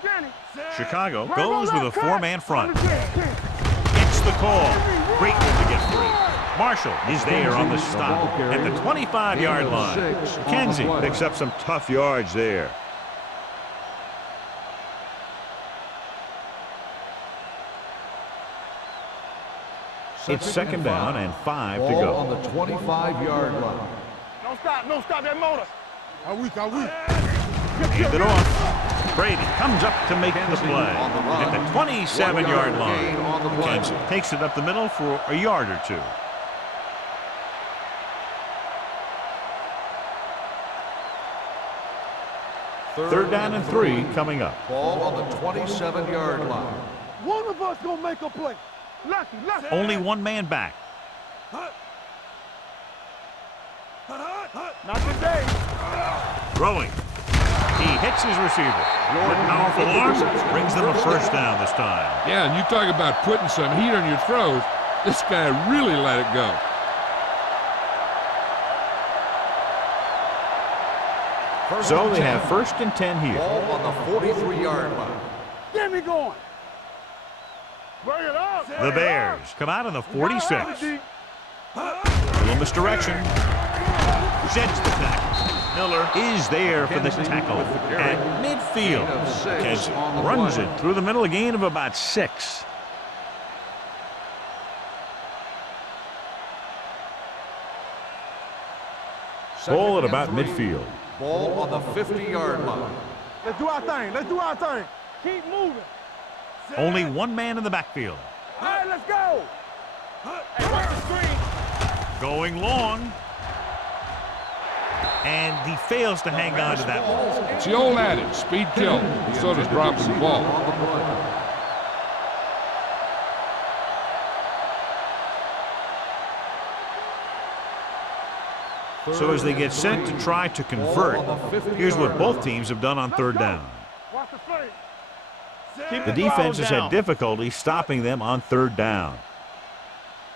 Danny. Chicago goes with a 4-man front. Gets the call. Great move to get free. Marshall is there on the stop at the 25-yard line. McKenzie picks up some tough yards there. It's second down and 5 to go. On the 25-yard line. Don't stop that motor. Are we? Hand it off. Brady comes up to make the play at the 27-yard line. McKenzie takes it up the middle for a yard or two. Third down and 3 coming up. Ball on the 27-yard line. One of us gonna make a play. Lucky. Only one man back. Not today. Throwing. He hits his receiver. With powerful arms, brings them a first down this time. Yeah, and you talk about putting some heat on your throws. This guy really let it go. So they have first and 10 here. Ball on the 43-yard line. Get me going. Bring it up. The Bears come out on the 46. Little misdirection. Jets the tackle. Miller is there for the tackle at midfield. McKenzie runs it through the middle, a gain of about 6. Ball at about midfield. Ball on the 50-yard line. Let's do our thing. Keep moving. Only one man in the backfield. All right, let's go. Hey, watch the screen. Going long. And he fails to hang on to that one. It's the old adage, speed kills. So does dropping the ball. So as they get set to try to convert, here's what both teams have done on third down. Watch the fake. The defense has had difficulty stopping them on third down.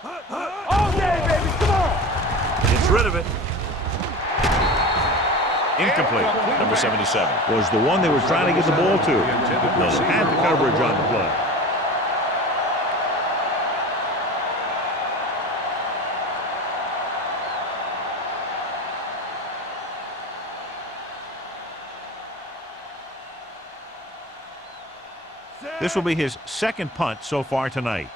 Okay, baby, come on. Gets rid of it. Incomplete. Number 77 was the one they were trying to get the ball to. They had the coverage on the play. This will be his second punt so far tonight.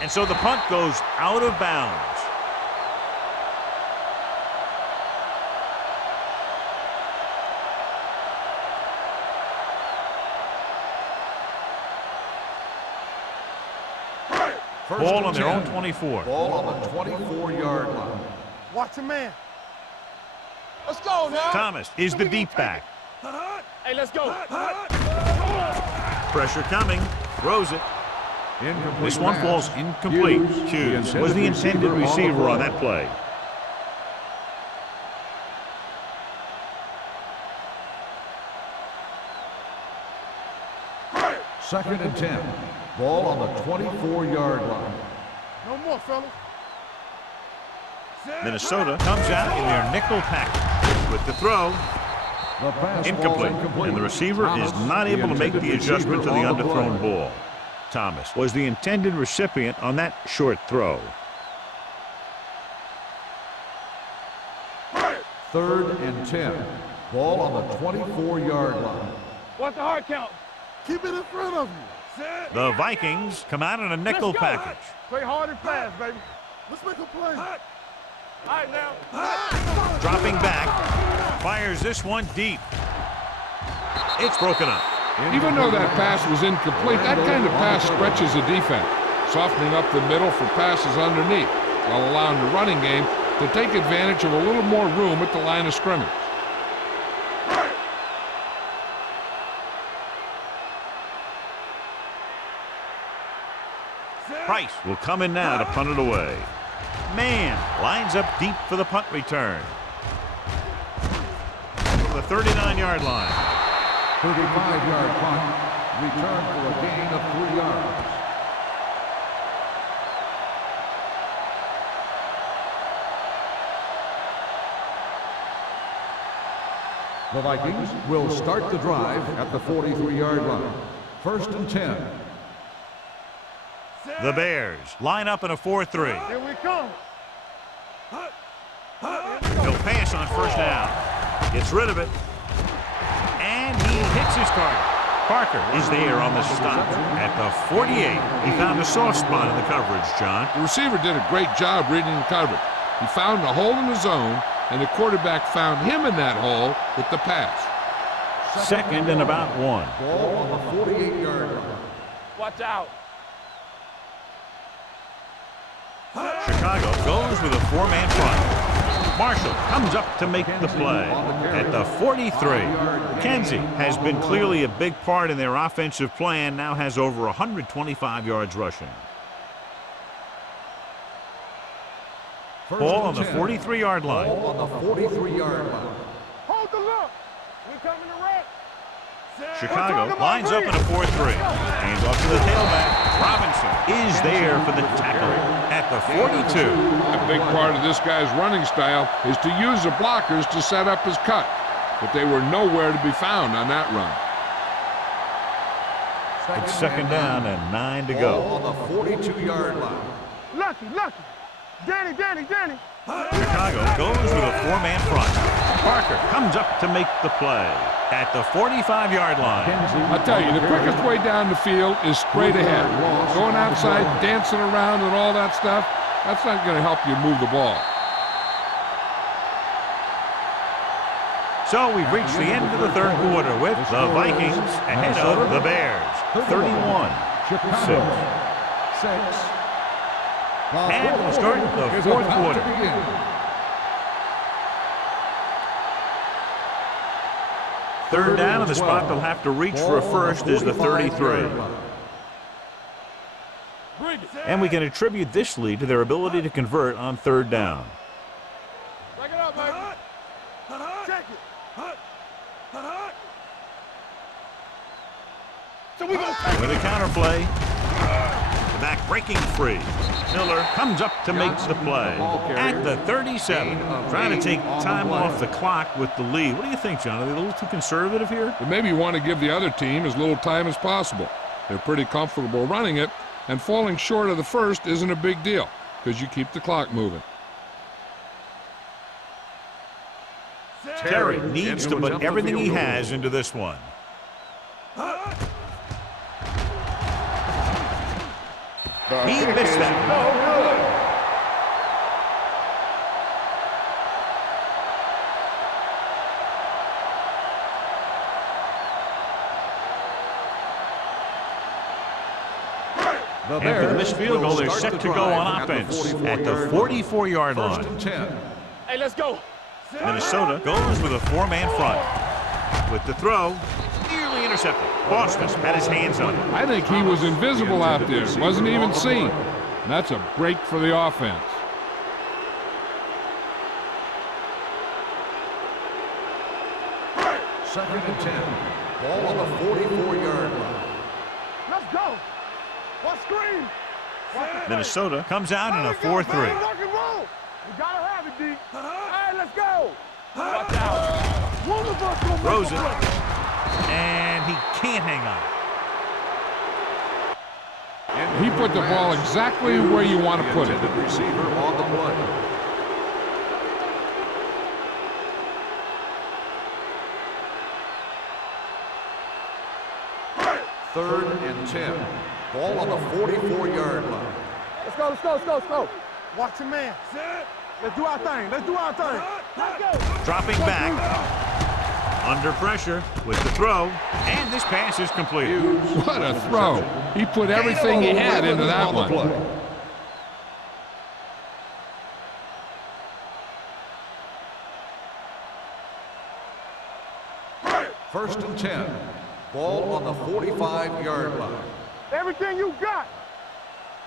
And so the punt goes out of bounds. Ball on their own 24. Ball on the 24-yard line. Watch the man. Let's go now. Thomas is the deep back. Hey, let's go. Pressure coming. Throws it. Incomplete This one pass. falls incomplete. Hughes was the intended receiver on that play. Second and 10. Ball on the 24-yard line. No more, fellas. Minnesota comes out in their nickel package with the throw. The pass Incomplete. ball incomplete. And the receiver is Thomas, not able to make the intended adjustment to the receiver on underthrown play. ball. Thomas was the intended recipient on that short throw. Third and 10. Ball on the 24-yard line. Watch the hard count. Keep it in front of you. The Vikings come out in a nickel Let's go. package. Play hard and fast, baby. Let's make a play. All right, now. Dropping back. Fires this one deep. It's broken up. Even though that pass was incomplete, that kind of pass stretches the defense, softening up the middle for passes underneath, while allowing the running game to take advantage of a little more room at the line of scrimmage. Price will come in now to punt it away. Man lines up deep for the punt return. The 39-yard line. 35-yard punt. Return for a gain of 3 yards. The Vikings will start the drive at the 43-yard line. First and 10. The Bears line up in a 4-3. Here we come. He'll pass on first down. Gets rid of it. And he hits his target. Parker is there on the stop at the 48. He found a soft spot in the coverage, John. The receiver did a great job reading the coverage. He found a hole in the zone, and the quarterback found him in that hole with the pass. Second and about 1. Ball on the 48-yard line. Watch out. Chicago goes with a 4-man front. Marshall comes up to make the play at the 43. Kenzie has been clearly a big part in their offensive plan, now has over 125 yards rushing. Ball on the 43-yard line. Ball on the 43-yard line. Hold the look. We coming to wreck. Chicago lines up in a 4-3. Hands off to the tailback. Robinson is there for the tackle at the 42. A big part of this guy's running style is to use the blockers to set up his cut, but they were nowhere to be found on that run. It's second down and 9 to Ball go. on the 42-yard line. Lucky. Danny. Chicago goes with a 4-man front. Parker comes up to make the play at the 45-yard line. I tell you, the quickest way down the field is straight ahead. Going outside, dancing around and all that stuff, that's not going to help you move the ball. So we've reached the end of the third quarter with the Vikings ahead of the Bears. 31-6. And we'll start the fourth quarter. Third down, and the spot they'll have to reach for a first is the 33. And we can attribute this lead to their ability to convert on third down. Break it up, baby. Check it. So we gonna take With a counterplay. The back breaking free. Miller comes up to make the play. At the 37. Trying to take time off the clock with the lead. What do you think, John? Are they a little too conservative here? But maybe you want to give the other team as little time as possible. They're pretty comfortable running it, and falling short of the first isn't a big deal because you keep the clock moving. Terry needs to put everything he has into this one. He missed that. And for the missed field goal, they're set to go on offense at the 44-yard line. Hey, let's go. Minnesota goes with a four-man front. With the throw, nearly intercepted. Boston had his hands on it. I think he was invisible out there. Wasn't even seen. And that's a break for the offense. Second and 10. Ball on the 44-yard line. Let's go. What screen? Minnesota comes out in a 4-3. Rock and roll. You gotta have it, D. Hey, let's go. Watch out. One of us gonna Throws make it. a play. And he can't hang on. He put the ball exactly where you want to put it. The receiver on the play. Third and 10. Ball on the 44-yard line. Let's go, let's go, let's go, let's go. Watch your man. Let's do our thing. Let's do our thing. Let's go. Dropping back. Under pressure with the throw. And this pass is completed. What a throw. He put everything he had into that one. First and 10. Ball on the 45-yard line. Everything you got.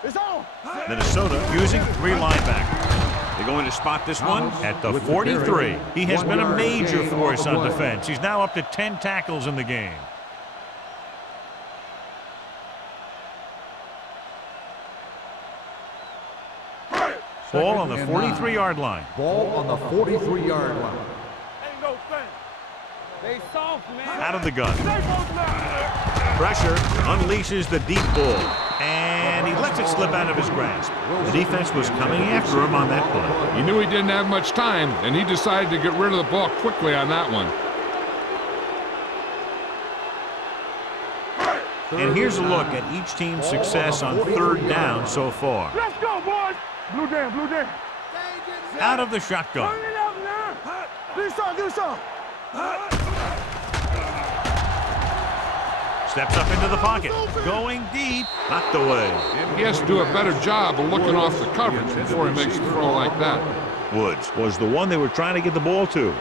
It's on. Minnesota using three linebackers. They're going to spot this one at the 43. He has been a major force on defense. He's now up to 10 tackles in the game. Ball on the 43-yard line. Ball on the 43-yard line. Ain't no thing. They soft, man. Out of the gun. Pressure unleashes the deep ball. And he lets it slip out of his grasp. The defense was coming after him on that play. He knew he didn't have much time, and he decided to get rid of the ball quickly on that one. And here's a look at each team's success on third down so far. Let's go, boys. Blue jam, blue jam. Out of the shotgun. Turn it up now. Do something, do something. Steps up into the pocket. Going deep. Knocked away. He has to do a better job of looking off the coverage before he makes a throw like that. Woods was the one they were trying to get the ball to.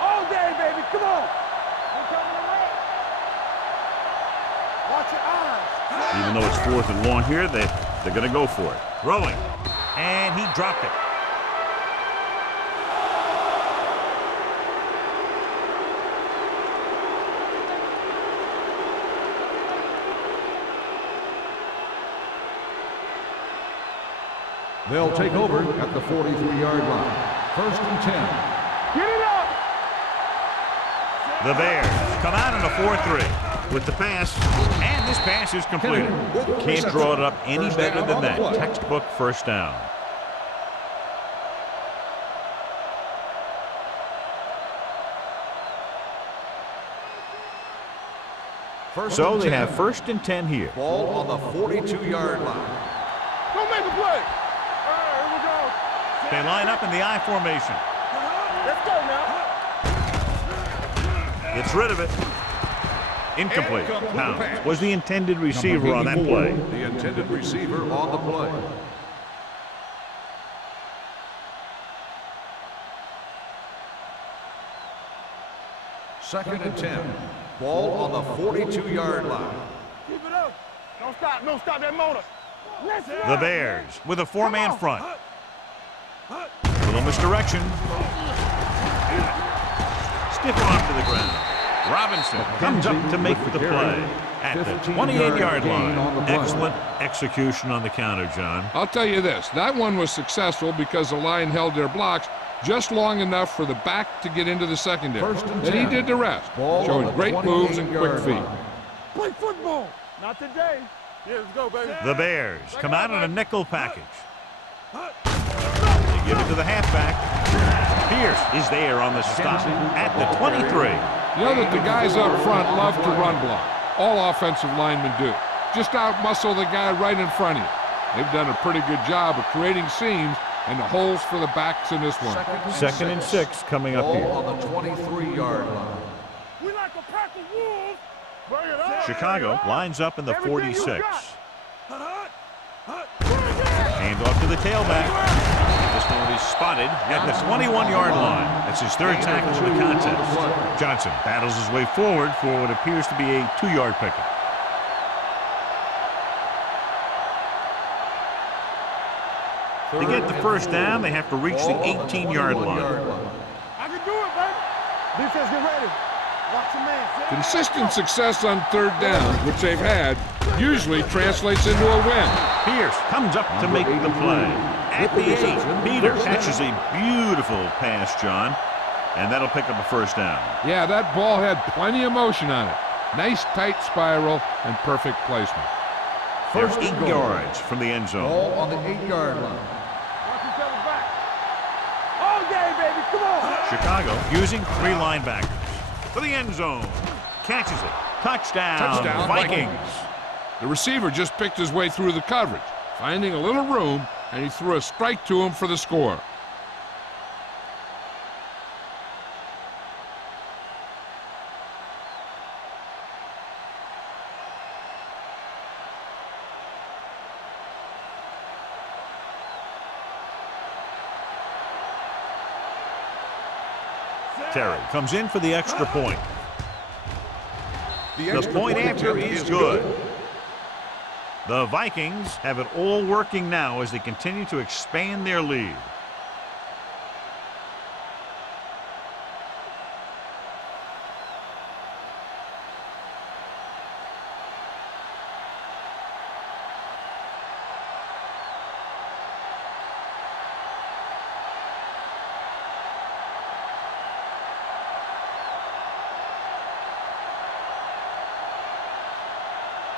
All day, baby. Come on. Watch your eyes. Even though it's 4th and long here, they're going to go for it. Throwing. And he dropped it. They'll take over at the 43-yard line. First and 10. Get it up. The Bears come out in a 4-3 with the pass, and this pass is completed. Can't draw it up any better than that. Textbook first down. So they have first and 10 here. Ball on the 42-yard line. Don't make a play. Here we go. They line up in the I formation. Let's go now. Gets rid of it. Incomplete. Pounds was the intended receiver on that play. The intended receiver on the play. 2nd and 10. Ball on the 42-yard line. Keep it up. Don't stop that motor. The Bears with a 4-man front. Little misdirection. Stiff arm to the ground. Robinson comes up to make the play at the 28-yard line. Excellent execution on the counter, John. I'll tell you this, that one was successful because the line held their blocks just long enough for the back to get into the secondary. Then he did the rest, showing great moves and quick feet. Play football. Not today. Yeah, let's go, baby. The Bears come out in a nickel package. They give it to the halfback. Pierce is there on the stop at the 23. You know that the guys up front love to run block. All offensive linemen do. Just out-muscle the guy right in front of you. They've done a pretty good job of creating seams and the holes for the backs in this one. 2nd and 6 coming up here. Ball on the 23-yard line. We like a pack of wolves. Bring it up. Chicago lines up in the 46. Hand off to the tailback. This one will be spotted at the 21-yard line. That's his 3rd tackle of the contest. Johnson battles his way forward for what appears to be a 2-yard pickup. To get the first down, they have to reach the 18-yard line. I can do it, baby. Defense, get ready. Watch your man. Consistent success on 3rd down, which they've had, usually translates into a win. Pierce comes up to make the play. At the 8, Peter catches a beautiful pass, John, and that'll pick up a first down. Yeah, that ball had plenty of motion on it. Nice tight spiral and perfect placement. They're 8 yards from the end zone. Ball on the 8-yard line. Watch each other back. All day, baby. Come on. Chicago using 3 linebackers for the end zone. Catches it. Touchdown, Vikings. The receiver just picked his way through the coverage, finding a little room, and he threw a strike to him for the score. Terry comes in for the extra point. The point after is good. The Vikings have it all working now as they continue to expand their lead.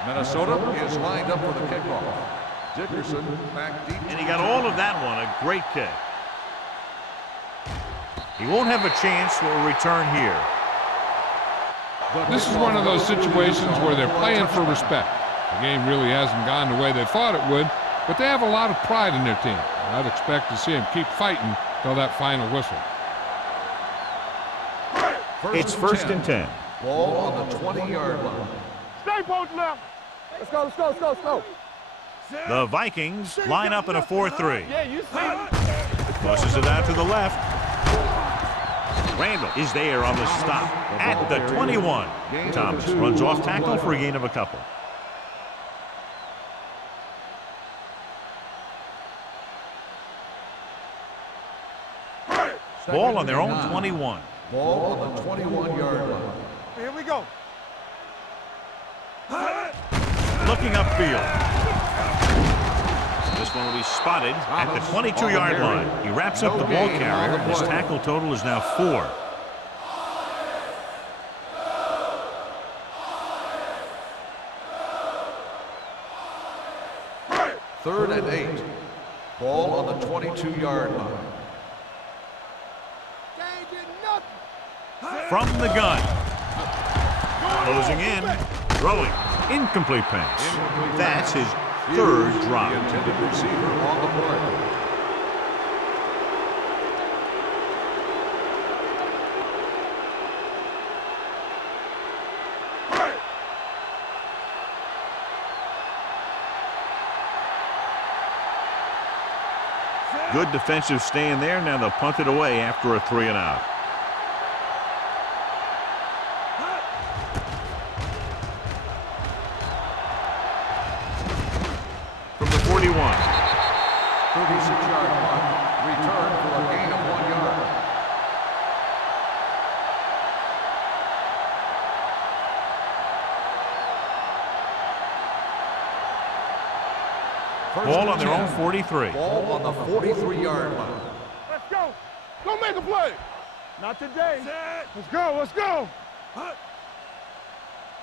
Minnesota is lined up for the kickoff. Dickerson back deep. And he got all of that one, a great kick. He won't have a chance for a return here. This is one of those situations where they're playing for respect. The game really hasn't gone the way they thought it would, but they have a lot of pride in their team. I'd expect to see them keep fighting till that final whistle. It's 1st and 10. Ball on the 20-yard line. Stay post left. Let's go, let's go, let's go, let's go. The Vikings line up in a 4-3. Yeah, you see. Flushes it out to the left. Randall is there on the stop at the 21. Thomas runs off tackle for a gain of a couple. Ball on their own 21. Ball on the 21-yard line. Here we go. Looking upfield. This one will be spotted at the 22-yard line. He wraps up the ball carrier. His tackle total is now 4. Third and 8. Ball on the 22-yard line. From the gun. Closing in. Throwing. Incomplete pass. That's his 3rd drop. The intended receiver on the play. Good defensive stand there. Now they'll punt it away after a 3-and-out. 41. 36-yard punt. Return for a gain of 1 yard. Ball on their own 43. Ball on the 43-yard line. Let's go. Go make a play. Not today. Let's go. Let's go.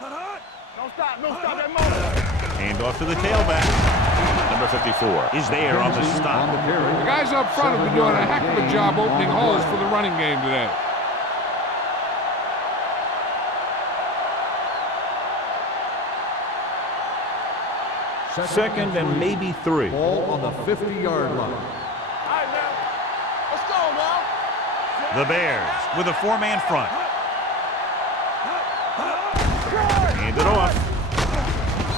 Don't stop. Don't stop that moment. Hand off to the tailback. Number 54 is there on the stop. The guys up front have been doing a heck of a job opening holes for the running game today. Second and maybe 3. Ball on the 50-yard line. All right, now. Let's go, now. The Bears with a 4-man front. Hand it off.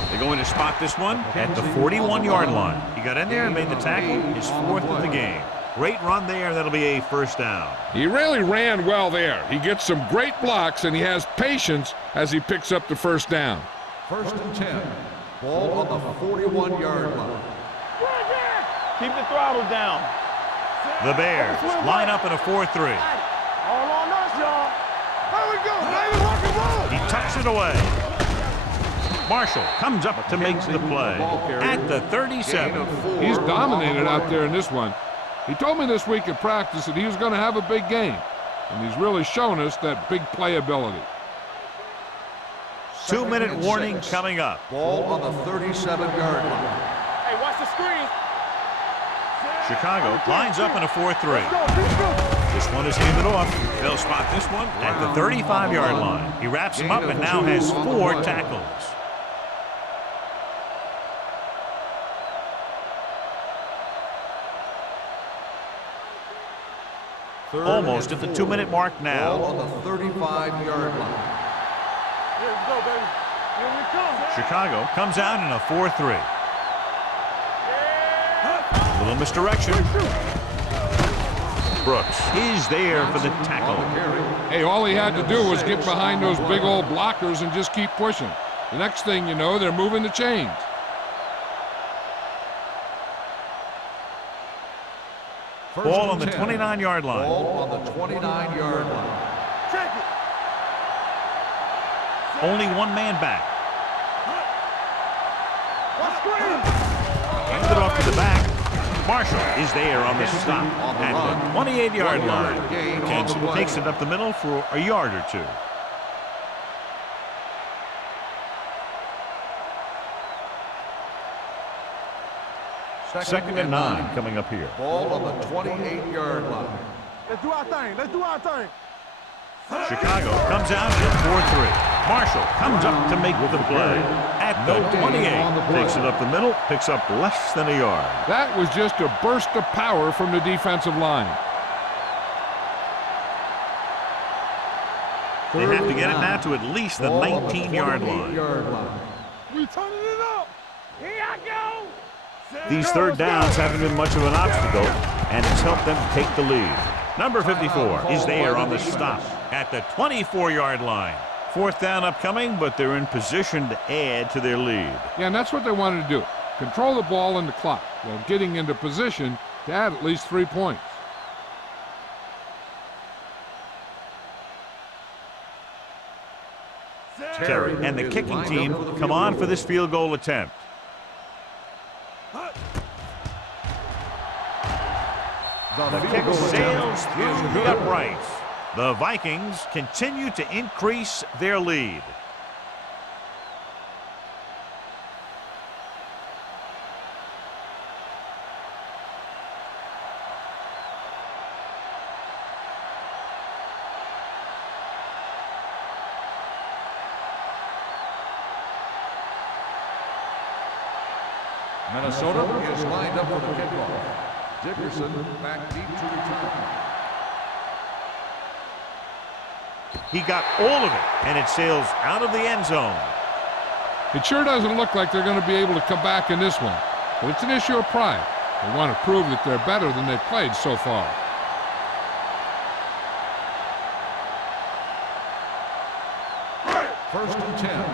They're going to spot this one at the 41-yard line. He got in there and made the tackle, his 4th of the game. Great run there. That'll be a first down. He really ran well there. He gets some great blocks, and he has patience as he picks up the first down. 1st and 10. Ball on the 41-yard line. Keep the throttle down. The Bears line up in a 4-3. All on us, y'all. Here we go, baby. Rock and roll. He tucks it away. Marshall comes up to make the play at the 37. He's dominated out there in this one. He told me this week at practice that he was going to have a big game, and he's really shown us that big playability. 2-minute warning coming up. Ball on the 37-yard line. Hey, watch the screen. Chicago lines up in a 4-3. Go. This one is handed off. They'll spot this one at the 35-yard line. He wraps him up and now has 4 tackles. Almost at the 2-minute mark Ball now. on the 35-yard line. Here we go, baby. Here we come. Chicago comes out in a 4-3. Little misdirection. Brooks is there for the tackle. Hey, all he had to do was get behind those big old blockers and just keep pushing. The next thing you know, they're moving the chains. Ball on the 29-yard line. Ball on the 29-yard line. Check it. Only 1 man back. Watch screen. Hands it off to the back. Marshall is there on the stop at the 28-yard line. Jensen takes it up the middle for a yard or 2. Second and 9 coming up here. Ball on the 28-yard line. Let's do our thing. Let's do our thing. Chicago comes out in a 4-3. Marshall comes up to make the play at the 28. Takes it up the middle, picks up less than a yard. That was just a burst of power from the defensive line. They have to get it now to at least the 19-yard line. We turning it up. Here I go. These third downs haven't been much of an obstacle, and it's helped them take the lead. Number 54 is there on the stop at the 24-yard line. 4th down upcoming, but they're in position to add to their lead. Yeah, and that's what they wanted to do. Control the ball and the clock while getting into position to add at least 3 points. Terry and the kicking team come on for this field goal attempt. The kick sails through the uprights. The Vikings continue to increase their lead. Minnesota is lined up for the kickoff. Dickerson back deep to return. He got all of it, and it sails out of the end zone. It sure doesn't look like they're going to be able to come back in this one, but it's an issue of pride. They want to prove that they're better than they've played so far. First and 10.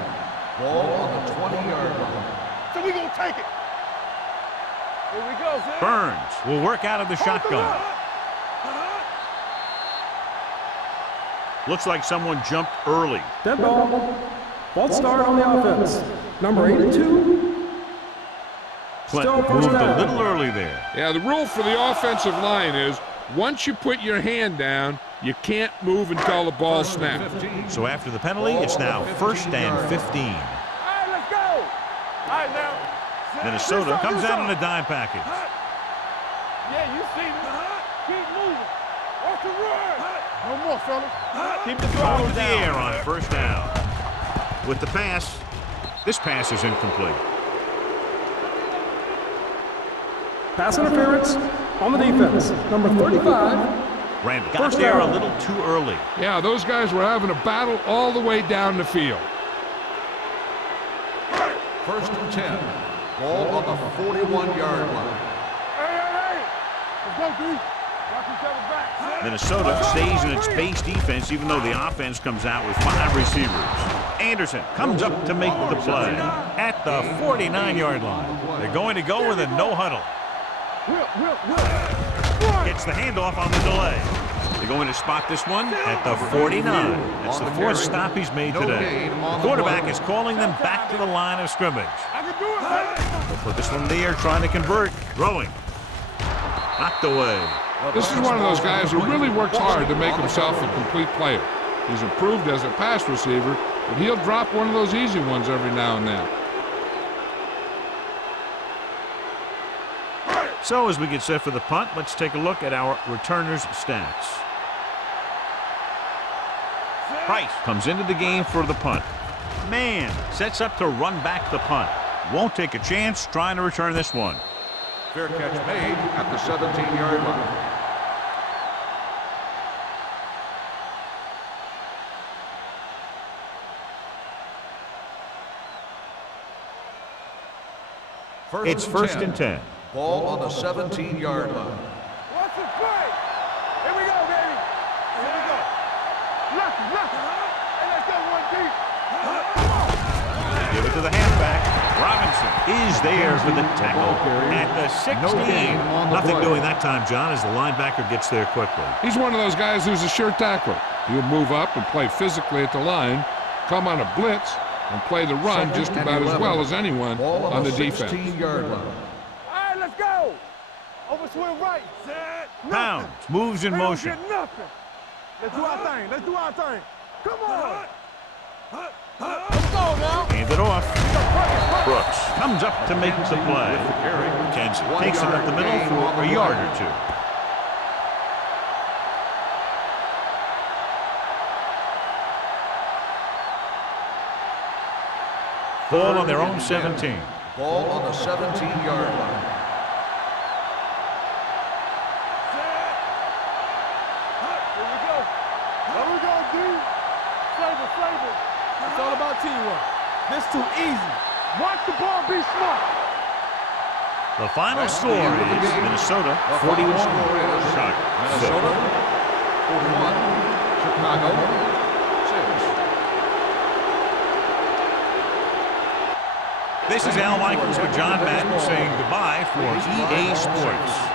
Ball on the 20-yard line. So we gonna take it. Here we go. Burns will work out of the shotgun. Looks like someone jumped early. Dead ball. False start on the offense. Number 82. Clint Still first moved a down. little early there. Yeah, the rule for the offensive line is once you put your hand down, you can't move until the ball snaps. So after the penalty, it's now 1st and 15. All right, let's go. All right, now. Minnesota comes out in a dime package. Yeah, you see me. Keep moving. Watch the run. No more, fellas. Keep the Ball drive in the air on 1st down. With the pass, this pass is incomplete. Pass interference on the defense. Number 35. Randall got First there a down. little too early. Yeah, those guys were having a battle all the way down the field. 1st and 10. Ball on the 41-yard line. Hey. Let's go, D. Watch each other back. Minnesota stays in its base defense even though the offense comes out with 5 receivers. Anderson comes up to make the play at the 49-yard line. They're going to go with a no huddle. Gets the handoff on the delay. They're going to spot this one at the 49. It's the 4th stop he's made today. The quarterback is calling them back to the line of scrimmage. I can do it, man. They'll put this one in the air, trying to convert. Throwing. Knocked away. This is one of those guys who really works hard to make himself a complete player. He's improved as a pass receiver, but he'll drop one of those easy ones every now and then. So as we get set for the punt, let's take a look at our returners' stats. Price comes into the game for the punt. Man sets up to run back the punt. Won't take a chance trying to return this one. Fair catch made at the 17-yard line. It's 1st and 10. Ball on the 17-yard line. Watch the play. Here we go, baby. Here we go. Left. Hey, let's go, 1 deep. Give it to the halfback. Robinson is there for the tackle at the 16. Nothing doing that time, John, as the linebacker gets there quickly. He's one of those guys who's a sure tackler. He'll move up and play physically at the line, come on a blitz, and play the run just about as well as anyone on the defense. 16-yard line. All right, let's go. Over swing right. Pounds moves in They don't motion. get nothing. Let's do our thing. Come on. Let's go now. Hand it off. Brooks comes up to make the play. McKenzie takes it up the middle for a yard or 2. Ball on their own 17. Ball on the 17-yard line. Here we go. There we go, D. Flavor. It's all about teamwork. This too easy. Watch the ball, be smart. The final score is Minnesota 41. Chicago. Minnesota 41. Chicago 6. This is Al Michaels with John Madden saying goodbye for EA Sports.